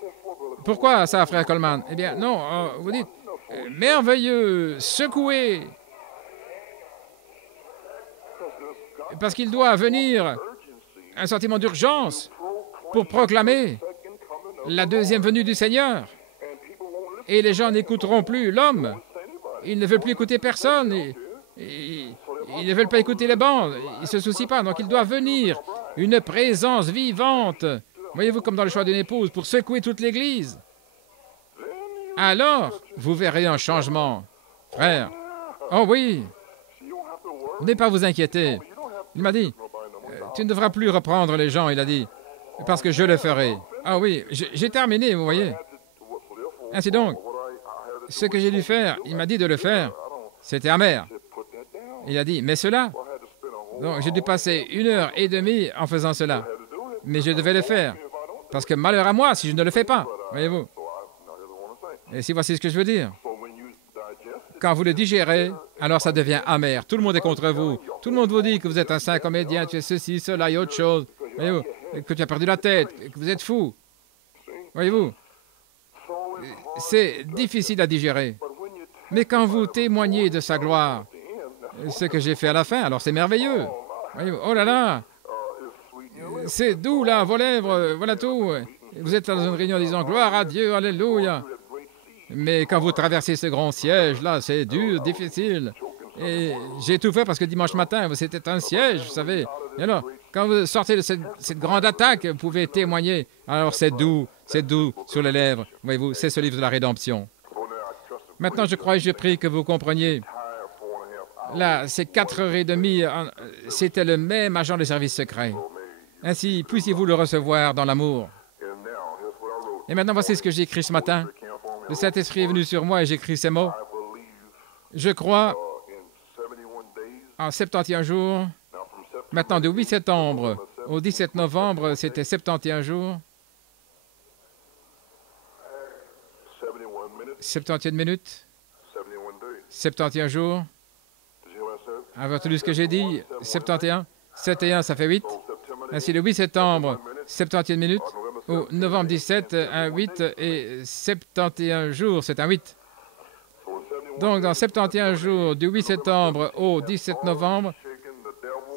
pourquoi ça, frère Coleman? Eh bien, non, vous dites, merveilleux, secoué. Parce qu'il doit venir un sentiment d'urgence pour proclamer la deuxième venue du Seigneur. Et les gens n'écouteront plus l'homme. Ils ne veulent plus écouter personne. Ils ne veulent pas écouter les bandes. Ils ne se soucient pas. Donc il doit venir une présence vivante. Voyez-vous, comme dans le choix d'une épouse, pour secouer toute l'Église. Alors, vous verrez un changement. Frère, oh oui, vous n'avez pas à vous inquiéter. Il m'a dit, tu ne devras plus reprendre les gens, il a dit, parce que je le ferai. Ah oui, j'ai terminé, vous voyez. Ainsi donc, ce que j'ai dû faire, il m'a dit de le faire, c'était amer. Il a dit, mais cela. Donc, j'ai dû passer 1h30 en faisant cela. Mais je devais le faire. Parce que malheur à moi si je ne le fais pas, voyez-vous. Et si voici ce que je veux dire. Quand vous le digérez, alors ça devient amer. Tout le monde est contre vous. Tout le monde vous dit que vous êtes un saint comédien, tu es ceci, cela et autre chose. Voyez-vous, que tu as perdu la tête, que vous êtes fou. Voyez-vous, c'est difficile à digérer. Mais quand vous témoignez de sa gloire, ce que j'ai fait à la fin, alors c'est merveilleux. Voyez-vous, oh là là, c'est doux là, vos lèvres, voilà tout. Vous êtes dans une réunion disant gloire à Dieu, alléluia. Mais quand vous traversez ce grand siège là, c'est dur, difficile. Et j'ai tout fait parce que dimanche matin, c'était un siège, vous savez. Et alors, quand vous sortez de cette grande attaque, vous pouvez témoigner. Alors c'est doux sur les lèvres. Voyez-vous, c'est ce livre de la rédemption. Maintenant, je crois et je prie que vous compreniez. Là, ces 4h30, c'était le même agent de service secret. Ainsi, puissiez-vous le recevoir dans l'amour. Et maintenant, voici ce que j'ai écrit ce matin. Le Saint-Esprit est venu sur moi et j'écris ces mots. Je crois en 71 jours. Maintenant, de 8 septembre au 17 novembre, c'était 71 jours. 71 minutes. 71 jours. Avez-vous entendu ce que j'ai dit? 71. 71, ça fait 8. Ainsi, le 8 septembre, 71 minutes. Au novembre 17, un 8 et 71 jours, c'est un 8. Donc, dans 71 jours, du 8 septembre au 17 novembre,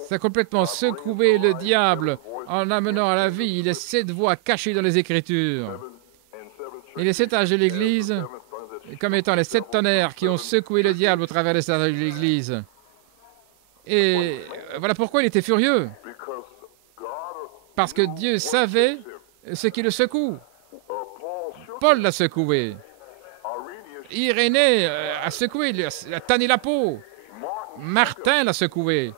ça a complètement secoué le diable en l'amenant à la vie. Il est 7 voix cachées dans les Écritures. Et les 7 âges de l'Église, comme étant les 7 tonnerres qui ont secoué le diable au travers des 7 âges de l'Église. Et voilà pourquoi il était furieux. Parce que Dieu savait ce qui le secoue. Paul l'a secoué. Irénée a secoué, a tanné la peau. Martin l'a secoué.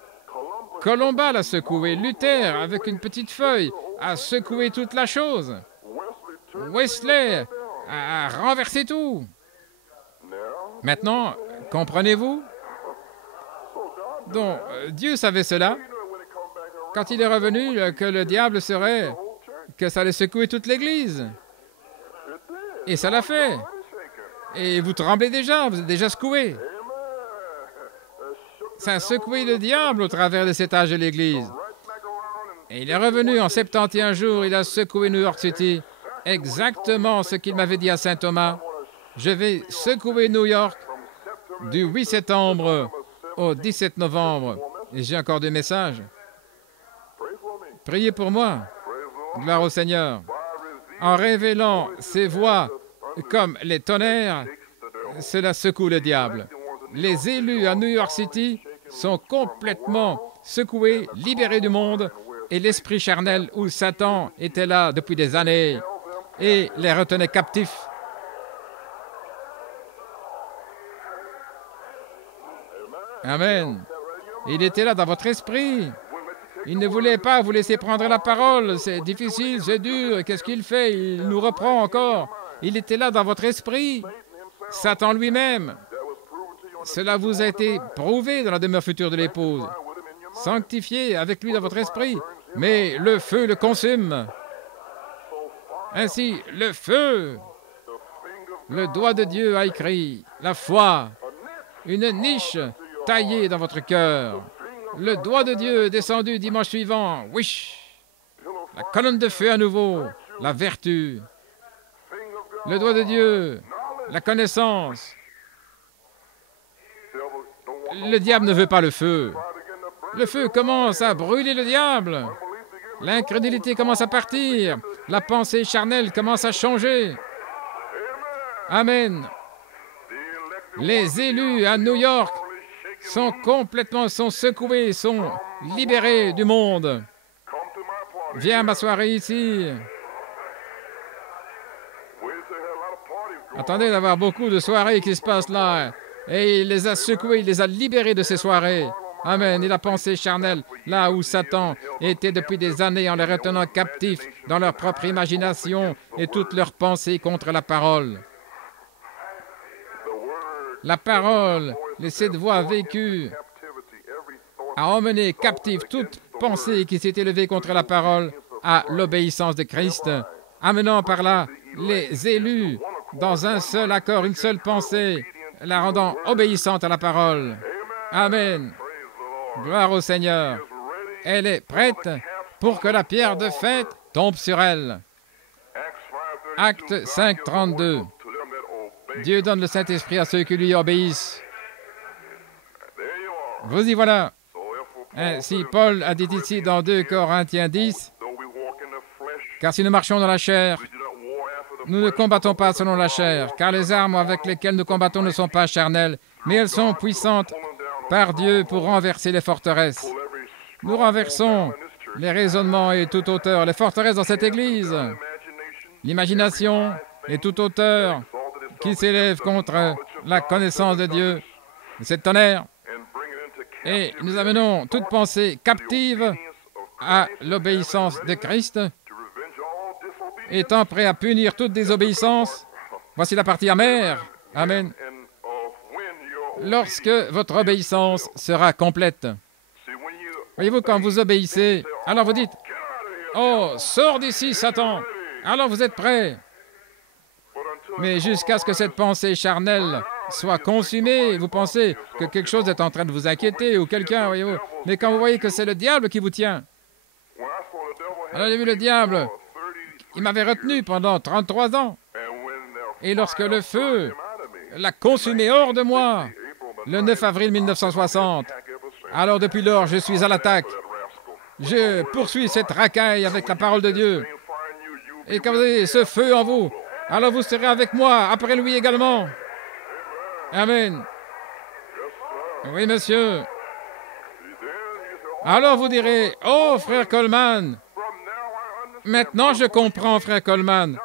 Colomba l'a secoué. Luther, avec une petite feuille, a secoué toute la chose. Wesley a renversé tout. Maintenant, comprenez-vous? Donc, Dieu savait cela. Quand il est revenu, que le diable serait, que ça allait secouer toute l'Église. Et ça l'a fait. Et vous tremblez déjà, vous êtes déjà secoué. Ça a secoué le diable au travers de cet âge de l'Église. Et il est revenu en 71 jours, il a secoué New York City. Exactement ce qu'il m'avait dit à Saint Thomas. Je vais secouer New York du 8 septembre au 17 novembre. Et j'ai encore des messages. Priez pour moi. Gloire au Seigneur. En révélant ses voix comme les tonnerres, cela secoue le diable. Les élus à New York City sont complètement secoués, libérés du monde, et l'esprit charnel où Satan était là depuis des années et les retenait captifs. Amen. Il était là dans votre esprit. Il ne voulait pas vous laisser prendre la parole. C'est difficile, c'est dur. Qu'est-ce qu'il fait? Il nous reprend encore. Il était là dans votre esprit. Satan lui-même. Cela vous a été prouvé dans la demeure future de l'épouse. Sanctifié avec lui dans votre esprit. Mais le feu le consume. Ainsi, le feu. Le doigt de Dieu a écrit la foi. Une niche taillée dans votre cœur. Le doigt de Dieu est descendu dimanche suivant. Wish! La colonne de feu à nouveau. La vertu. Le doigt de Dieu. La connaissance. Le diable ne veut pas le feu. Le feu commence à brûler le diable. L'incrédulité commence à partir. La pensée charnelle commence à changer. Amen. Les élus à New York sont secoués, sont libérés du monde. Viens m'asseoir ici. Attendez d'avoir beaucoup de soirées qui se passent là. Et il les a secoués, il les a libérés de ces soirées. Amen. Et la pensée charnelle, là où Satan était depuis des années en les retenant captifs dans leur propre imagination et toutes leurs pensées contre la parole. La parole, les 7 voix vécues, a emmené captive toute pensée qui s'est élevée contre la parole à l'obéissance de Christ, amenant par là les élus dans un seul accord, une seule pensée, la rendant obéissante à la parole. Amen. Gloire au Seigneur. Elle est prête pour que la pierre de fête tombe sur elle. Acte 5, 32. Dieu donne le Saint-Esprit à ceux qui lui obéissent. Vous y voilà. Ainsi, Paul a dit ici dans 2 Corinthiens 10, « Car si nous marchons dans la chair, nous ne combattons pas selon la chair, car les armes avec lesquelles nous combattons ne sont pas charnelles, mais elles sont puissantes par Dieu pour renverser les forteresses. » Nous renversons les raisonnements et toute hauteur, les forteresses dans cette Église, l'imagination et toute hauteur qui s'élève contre la connaissance de Dieu, cette tonnerre, et nous amenons toute pensée captive à l'obéissance de Christ étant prêt à punir toute désobéissance. Voici la partie amère. Amen. Lorsque votre obéissance sera complète. Voyez-vous, quand vous obéissez, alors vous dites, « Oh, sors d'ici, Satan !» Alors vous êtes prêt. Mais jusqu'à ce que cette pensée charnelle soit consumée, vous pensez que quelque chose est en train de vous inquiéter ou quelqu'un, voyez-vous. Mais quand vous voyez que c'est le diable qui vous tient, alors j'ai vu le diable, il m'avait retenu pendant 33 ans. Et lorsque le feu l'a consumé hors de moi, le 9 avril 1960, alors depuis lors, je suis à l'attaque. Je poursuis cette racaille avec la parole de Dieu. Et quand vous avez ce feu en vous, alors vous serez avec moi, après lui également. Amen. Oui, monsieur. Alors vous direz, « Oh, frère Coleman, maintenant je comprends, frère Coleman.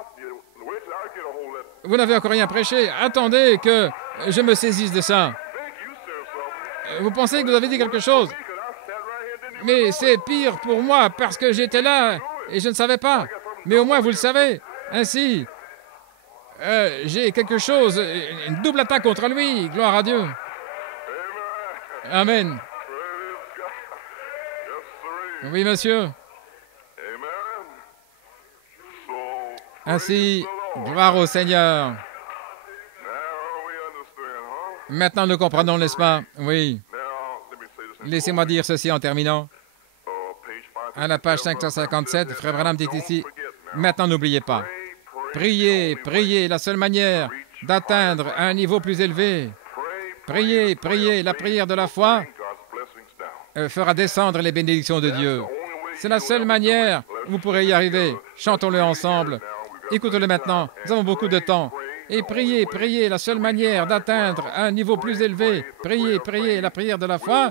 Vous n'avez encore rien prêché. Attendez que je me saisisse de ça. Vous pensez que vous avez dit quelque chose? Mais c'est pire pour moi parce que j'étais là et je ne savais pas. Mais au moins vous le savez. Ainsi, j'ai quelque chose, une double attaque contre lui. Gloire à Dieu. Amen. Oui, monsieur. Ainsi, gloire au Seigneur. Maintenant, nous comprenons, n'est-ce pas? Oui. Laissez-moi dire ceci en terminant. À la page 557, Frère Branham dit ici, « Maintenant, n'oubliez pas. Priez, priez, la seule manière d'atteindre un niveau plus élevé. Priez, priez, la prière de la foi fera descendre les bénédictions de Dieu. C'est la seule manière où vous pourrez y arriver. Chantons-le ensemble. Écoutez-le maintenant. Nous avons beaucoup de temps. Et priez, priez, la seule manière d'atteindre un niveau plus élevé. Priez, priez, la prière de la foi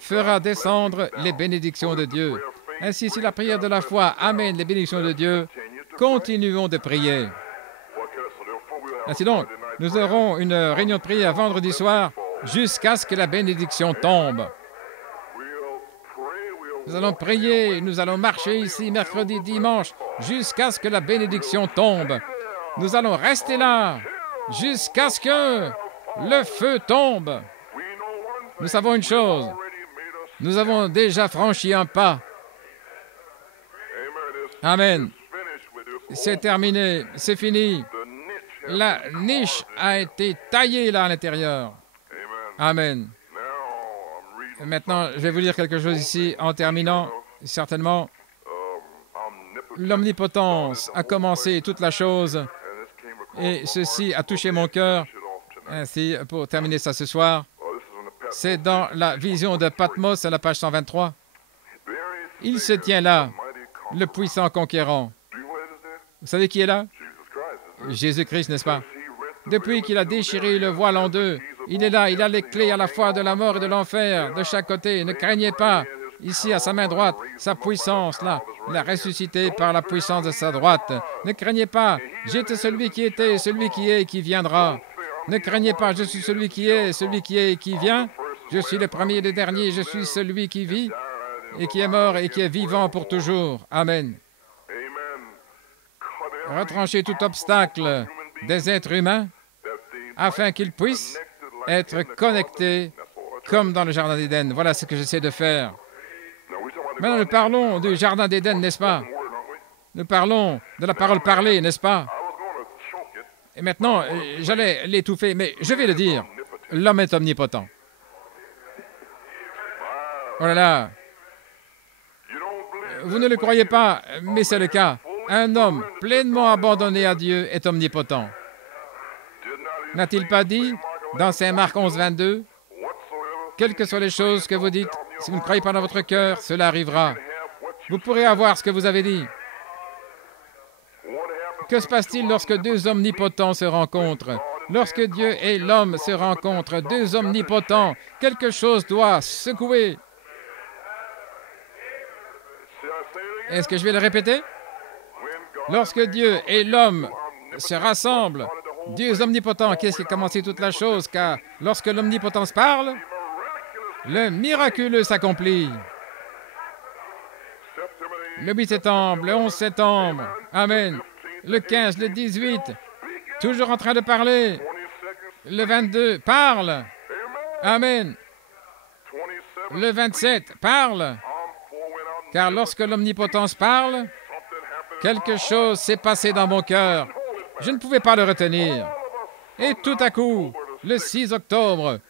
fera descendre les bénédictions de Dieu. Ainsi, si la prière de la foi amène les bénédictions de Dieu, continuons de prier. Ainsi donc, nous aurons une réunion de prière vendredi soir jusqu'à ce que la bénédiction tombe. Nous allons prier, nous allons marcher ici mercredi, dimanche, jusqu'à ce que la bénédiction tombe. Nous allons rester là jusqu'à ce que le feu tombe. Nous savons une chose, nous avons déjà franchi un pas. Amen. C'est terminé, c'est fini. La niche a été taillée là à l'intérieur. Amen. Maintenant, je vais vous dire quelque chose ici en terminant. Certainement, l'omnipotence a commencé toute la chose et ceci a touché mon cœur. Ainsi, pour terminer ça ce soir, c'est dans la vision de Patmos à la page 123. Il se tient là, le puissant conquérant. Vous savez qui est là? Jésus-Christ, n'est-ce pas? Depuis qu'il a déchiré le voile en deux, il est là, il a les clés à la fois de la mort et de l'enfer, de chaque côté. Ne craignez pas. Ici, à sa main droite, sa puissance, là, il a ressuscité par la puissance de sa droite. Ne craignez pas. J'étais celui qui était, celui qui est et qui viendra. Ne craignez pas, je suis celui qui est et qui vient. Je suis le premier et le dernier, je suis celui qui vit et qui est mort et qui est vivant pour toujours. Amen. Retranchez tout obstacle des êtres humains afin qu'ils puissent être connectés comme dans le Jardin d'Éden. Voilà ce que j'essaie de faire. Maintenant, nous parlons du Jardin d'Éden, n'est-ce pas? Nous parlons de la parole parlée, n'est-ce pas? Et maintenant, j'allais l'étouffer, mais je vais le dire. L'homme est omnipotent. Oh là là. Vous ne le croyez pas, mais c'est le cas. Un homme pleinement abandonné à Dieu est omnipotent. N'a-t-il pas dit dans Saint Marc 11, 22, « Quelles que soient les choses que vous dites, si vous ne croyez pas dans votre cœur, cela arrivera. Vous pourrez avoir ce que vous avez dit. » Que se passe-t-il lorsque deux omnipotents se rencontrent? Lorsque Dieu et l'homme se rencontrent, deux omnipotents, quelque chose doit secouer. Est-ce que je vais le répéter? Lorsque Dieu et l'homme se rassemblent, Dieu omnipotent, qu'est-ce qui a commencé toute la chose? Car lorsque l'omnipotence parle, le miraculeux s'accomplit. Le 8 septembre, le 11 septembre, Amen. Le 15, le 18, toujours en train de parler. Le 22, parle. Amen. Le 27, parle. Car lorsque l'Omnipotence parle, quelque chose s'est passé dans mon cœur. Je ne pouvais pas le retenir. Et tout à coup, le 6 octobre,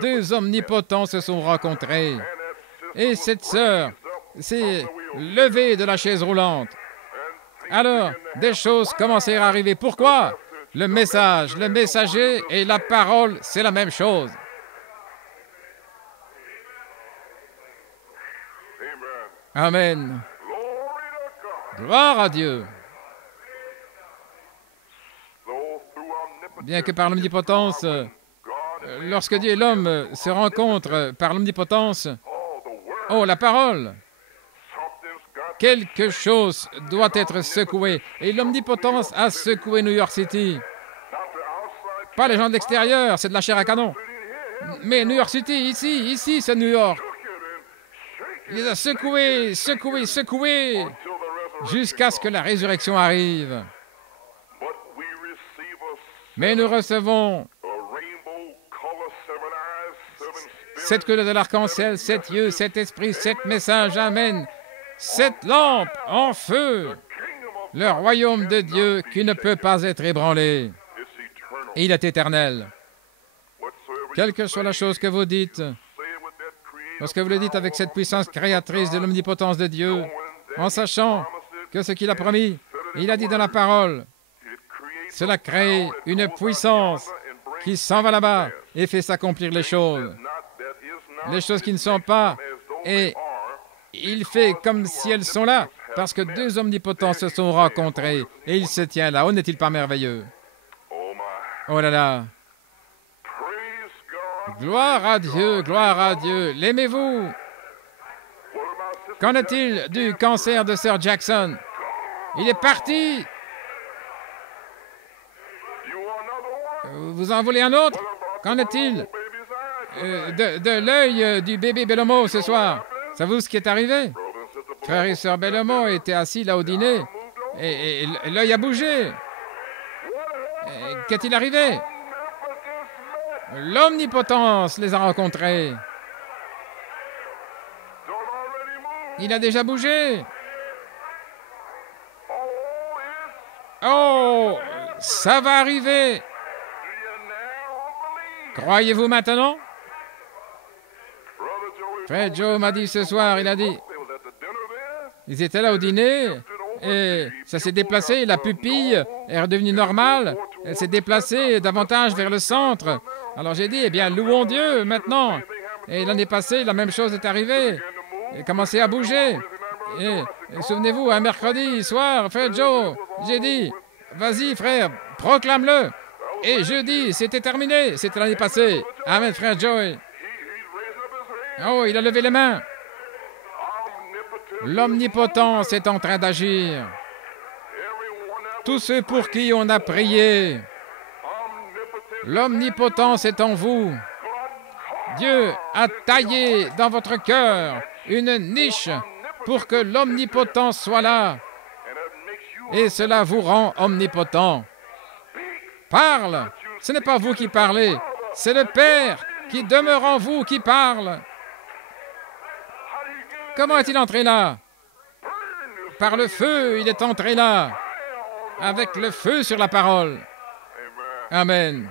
deux omnipotents se sont rencontrés. Et cette sœur s'est levée de la chaise roulante. Alors, des choses commencèrent à arriver. Pourquoi? Le message, le messager et la parole, c'est la même chose. Amen. Gloire à Dieu. Bien que par l'omnipotence, lorsque Dieu et l'homme se rencontrent par l'omnipotence, oh, la parole, quelque chose doit être secoué. Et l'omnipotence a secoué New York City. Pas les gens de l'extérieur, c'est de la chair à canon. Mais New York City, ici, c'est New York. Il les a secoués, jusqu'à ce que la résurrection arrive. Mais nous recevons cette couleur de l'arc-en-ciel, 7 yeux, 7 esprits, 7 messages, amen. 7 lampes en feu. Le royaume de Dieu qui ne peut pas être ébranlé. Et il est éternel. Quelle que soit la chose que vous dites, lorsque vous le dites avec cette puissance créatrice de l'omnipotence de Dieu, en sachant que ce qu'il a promis, il a dit dans la parole, cela crée une puissance qui s'en va là-bas et fait s'accomplir les choses. Les choses qui ne sont pas, et il fait comme si elles sont là, parce que deux omnipotents se sont rencontrés et il se tient là. Oh, n'est-il pas merveilleux? Oh là là! Gloire à Dieu, gloire à Dieu. L'aimez-vous? Qu'en est-il du cancer de Sir Jackson? Il est parti. Vous en voulez un autre? Qu'en est-il de l'œil du bébé Bellomo ce soir? Savez-vous ce qui est arrivé? Frère et sœur Bellomo étaient assis là au dîner et l'œil a bougé. Qu'est-il arrivé? L'omnipotence les a rencontrés. Il a déjà bougé. Oh, ça va arriver. Croyez-vous maintenant? Frère Joe m'a dit ce soir, il a dit, ils étaient là au dîner et ça s'est déplacé, la pupille est redevenue normale, elle s'est déplacée davantage vers le centre. Alors j'ai dit, eh bien, louons Dieu maintenant. Et l'année passée, la même chose est arrivée. Il a commencé à bouger. Et souvenez-vous, un mercredi soir, frère Joe, j'ai dit, vas-y frère, proclame-le. Et jeudi, c'était terminé, c'était l'année passée. Amen, frère Joe. Oh, il a levé les mains. L'omnipotence est en train d'agir. Tous ceux pour qui on a prié, l'omnipotence est en vous. Dieu a taillé dans votre cœur une niche pour que l'omnipotence soit là. Et cela vous rend omnipotent. Parle. Ce n'est pas vous qui parlez, c'est le Père qui demeure en vous qui parle. Comment est-il entré là? Par le feu, il est entré là, avec le feu sur la parole. Amen.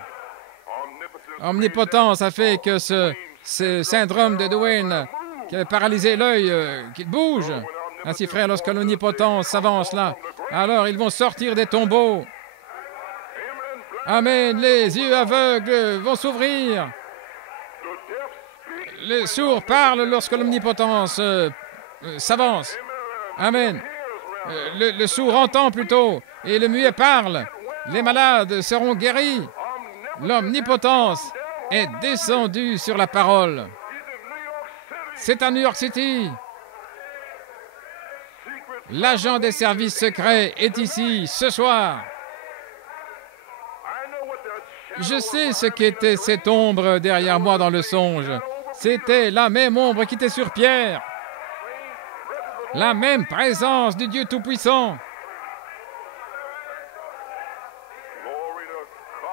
Omnipotence a fait que ce syndrome de Dwayne qui a paralysé l'œil, qu'il bouge. Ainsi, frère, lorsque l'omnipotence s'avance là, alors ils vont sortir des tombeaux. Amen. Les yeux aveugles vont s'ouvrir. Les sourds parlent lorsque l'omnipotence s'avance. Amen. Le sourd entend plutôt et le muet parle. Les malades seront guéris. L'omnipotence est descendue sur la parole. C'est à New York City. L'agent des services secrets est ici ce soir. Je sais ce qu'était cette ombre derrière moi dans le songe. C'était la même ombre qui était sur Pierre. La même présence du Dieu Tout-Puissant.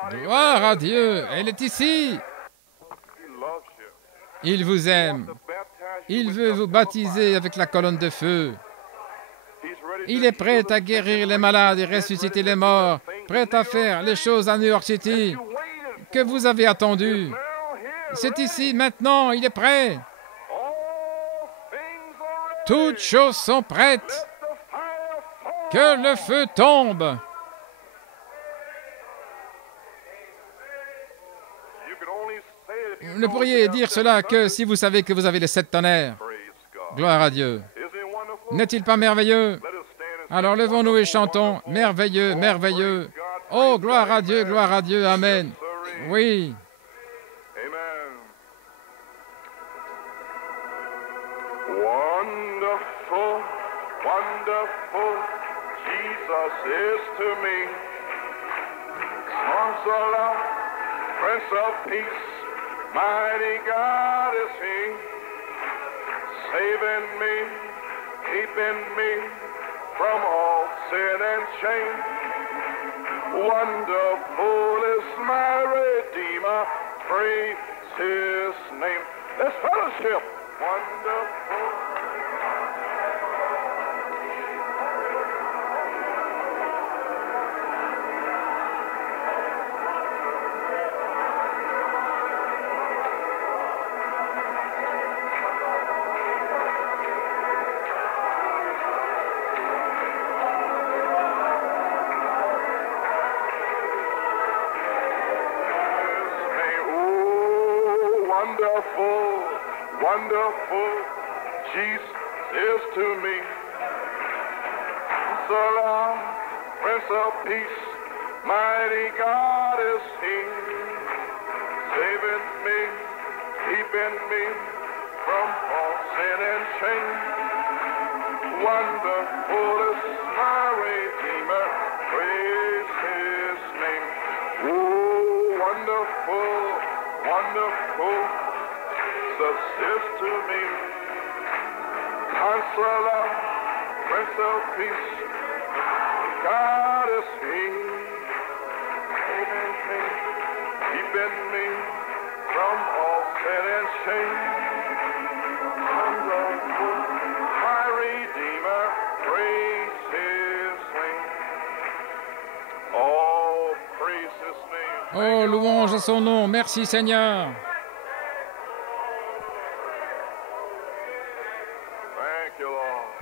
Gloire à Dieu, elle est ici. Il vous aime. Il veut vous baptiser avec la colonne de feu. Il est prêt à guérir les malades et ressusciter les morts, prêt à faire les choses à New York City que vous avez attendues. C'est ici, maintenant, il est prêt. Toutes choses sont prêtes. Que le feu tombe. Vous ne pourriez dire cela que si vous savez que vous avez les 7 tonnerres. Gloire à Dieu. N'est-il pas merveilleux? Alors levons-nous et chantons. Merveilleux, merveilleux. Oh, gloire à Dieu, gloire à Dieu. Amen. Oui. Wonderful, wonderful, Jesus is to me. Counselor, Prince of Peace, mighty God is He, saving me, keeping me from all sin and shame. Wonderful is my Redeemer, praise His name. Let's fellowship. Wonderful. Wonderful, wonderful, Jesus is to me. Salam, Prince of Peace, mighty God is He, saving me, keeping me from all sin and shame. Wonderful is my Redeemer, praise His name. Oh, wonderful, wonderful, Jesus is to me. Counselor, Prince of Peace, God is He, saving me, keeping me from all sin and shame. Wonderful, my Redeemer, praise His name. Oh, praise His name. Oh, louange à son nom. Merci, Seigneur.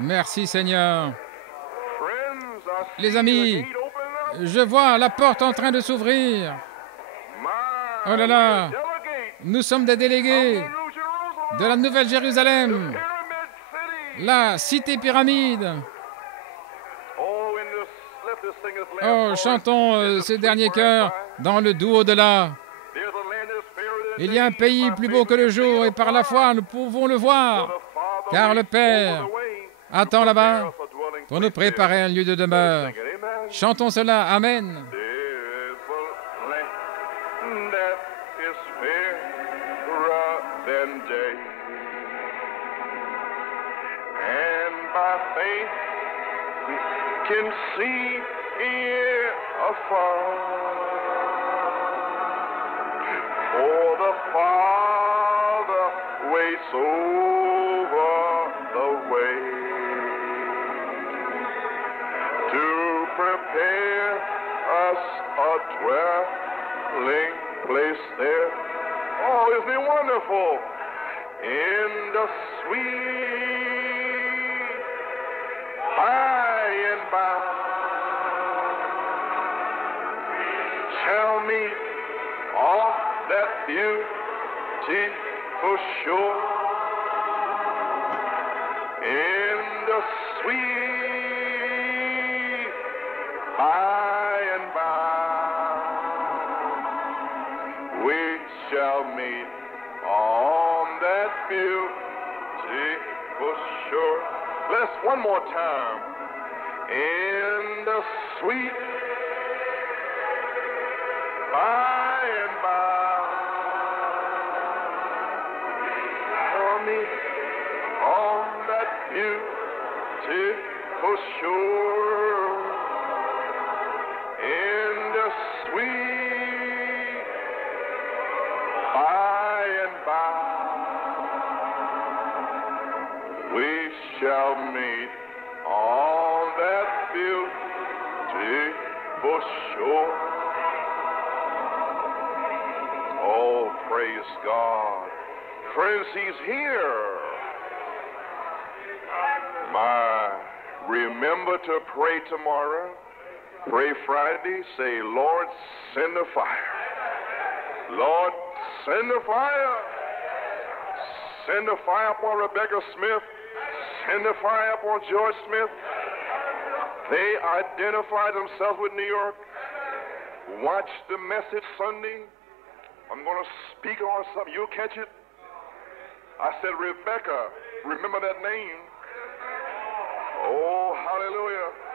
Merci, Seigneur. Les amis, je vois la porte en train de s'ouvrir. Oh là là, nous sommes des délégués de la Nouvelle Jérusalem, la cité pyramide. Oh, chantons ces derniers chœurs dans le doux au-delà. Il y a un pays plus beau que le jour et par la foi nous pouvons le voir, car le Père attends là-bas pour nous préparer un lieu de demeure. Chantons cela. Amen. Prepare us a dwelling place there. Oh, isn't it wonderful? In the sweet by and by shall meet on that beautiful shore. In the sweet by and by, we shall meet on that beautiful shore. Let's one more time. In the sweet by and by, shall meet on that beautiful shore. In the sweet shall meet on that beautiful shore. Oh, praise God. Friends, he's here. Remember to pray tomorrow. Pray Friday. Say, Lord, send the fire. Lord, send the fire. Send the fire upon Rebecca Smith. Send the fire upon George Smith. They identify themselves with New York. Watch the message Sunday. I'm going to speak on something. You'll catch it. I said, Rebecca, remember that name. Oh, hallelujah.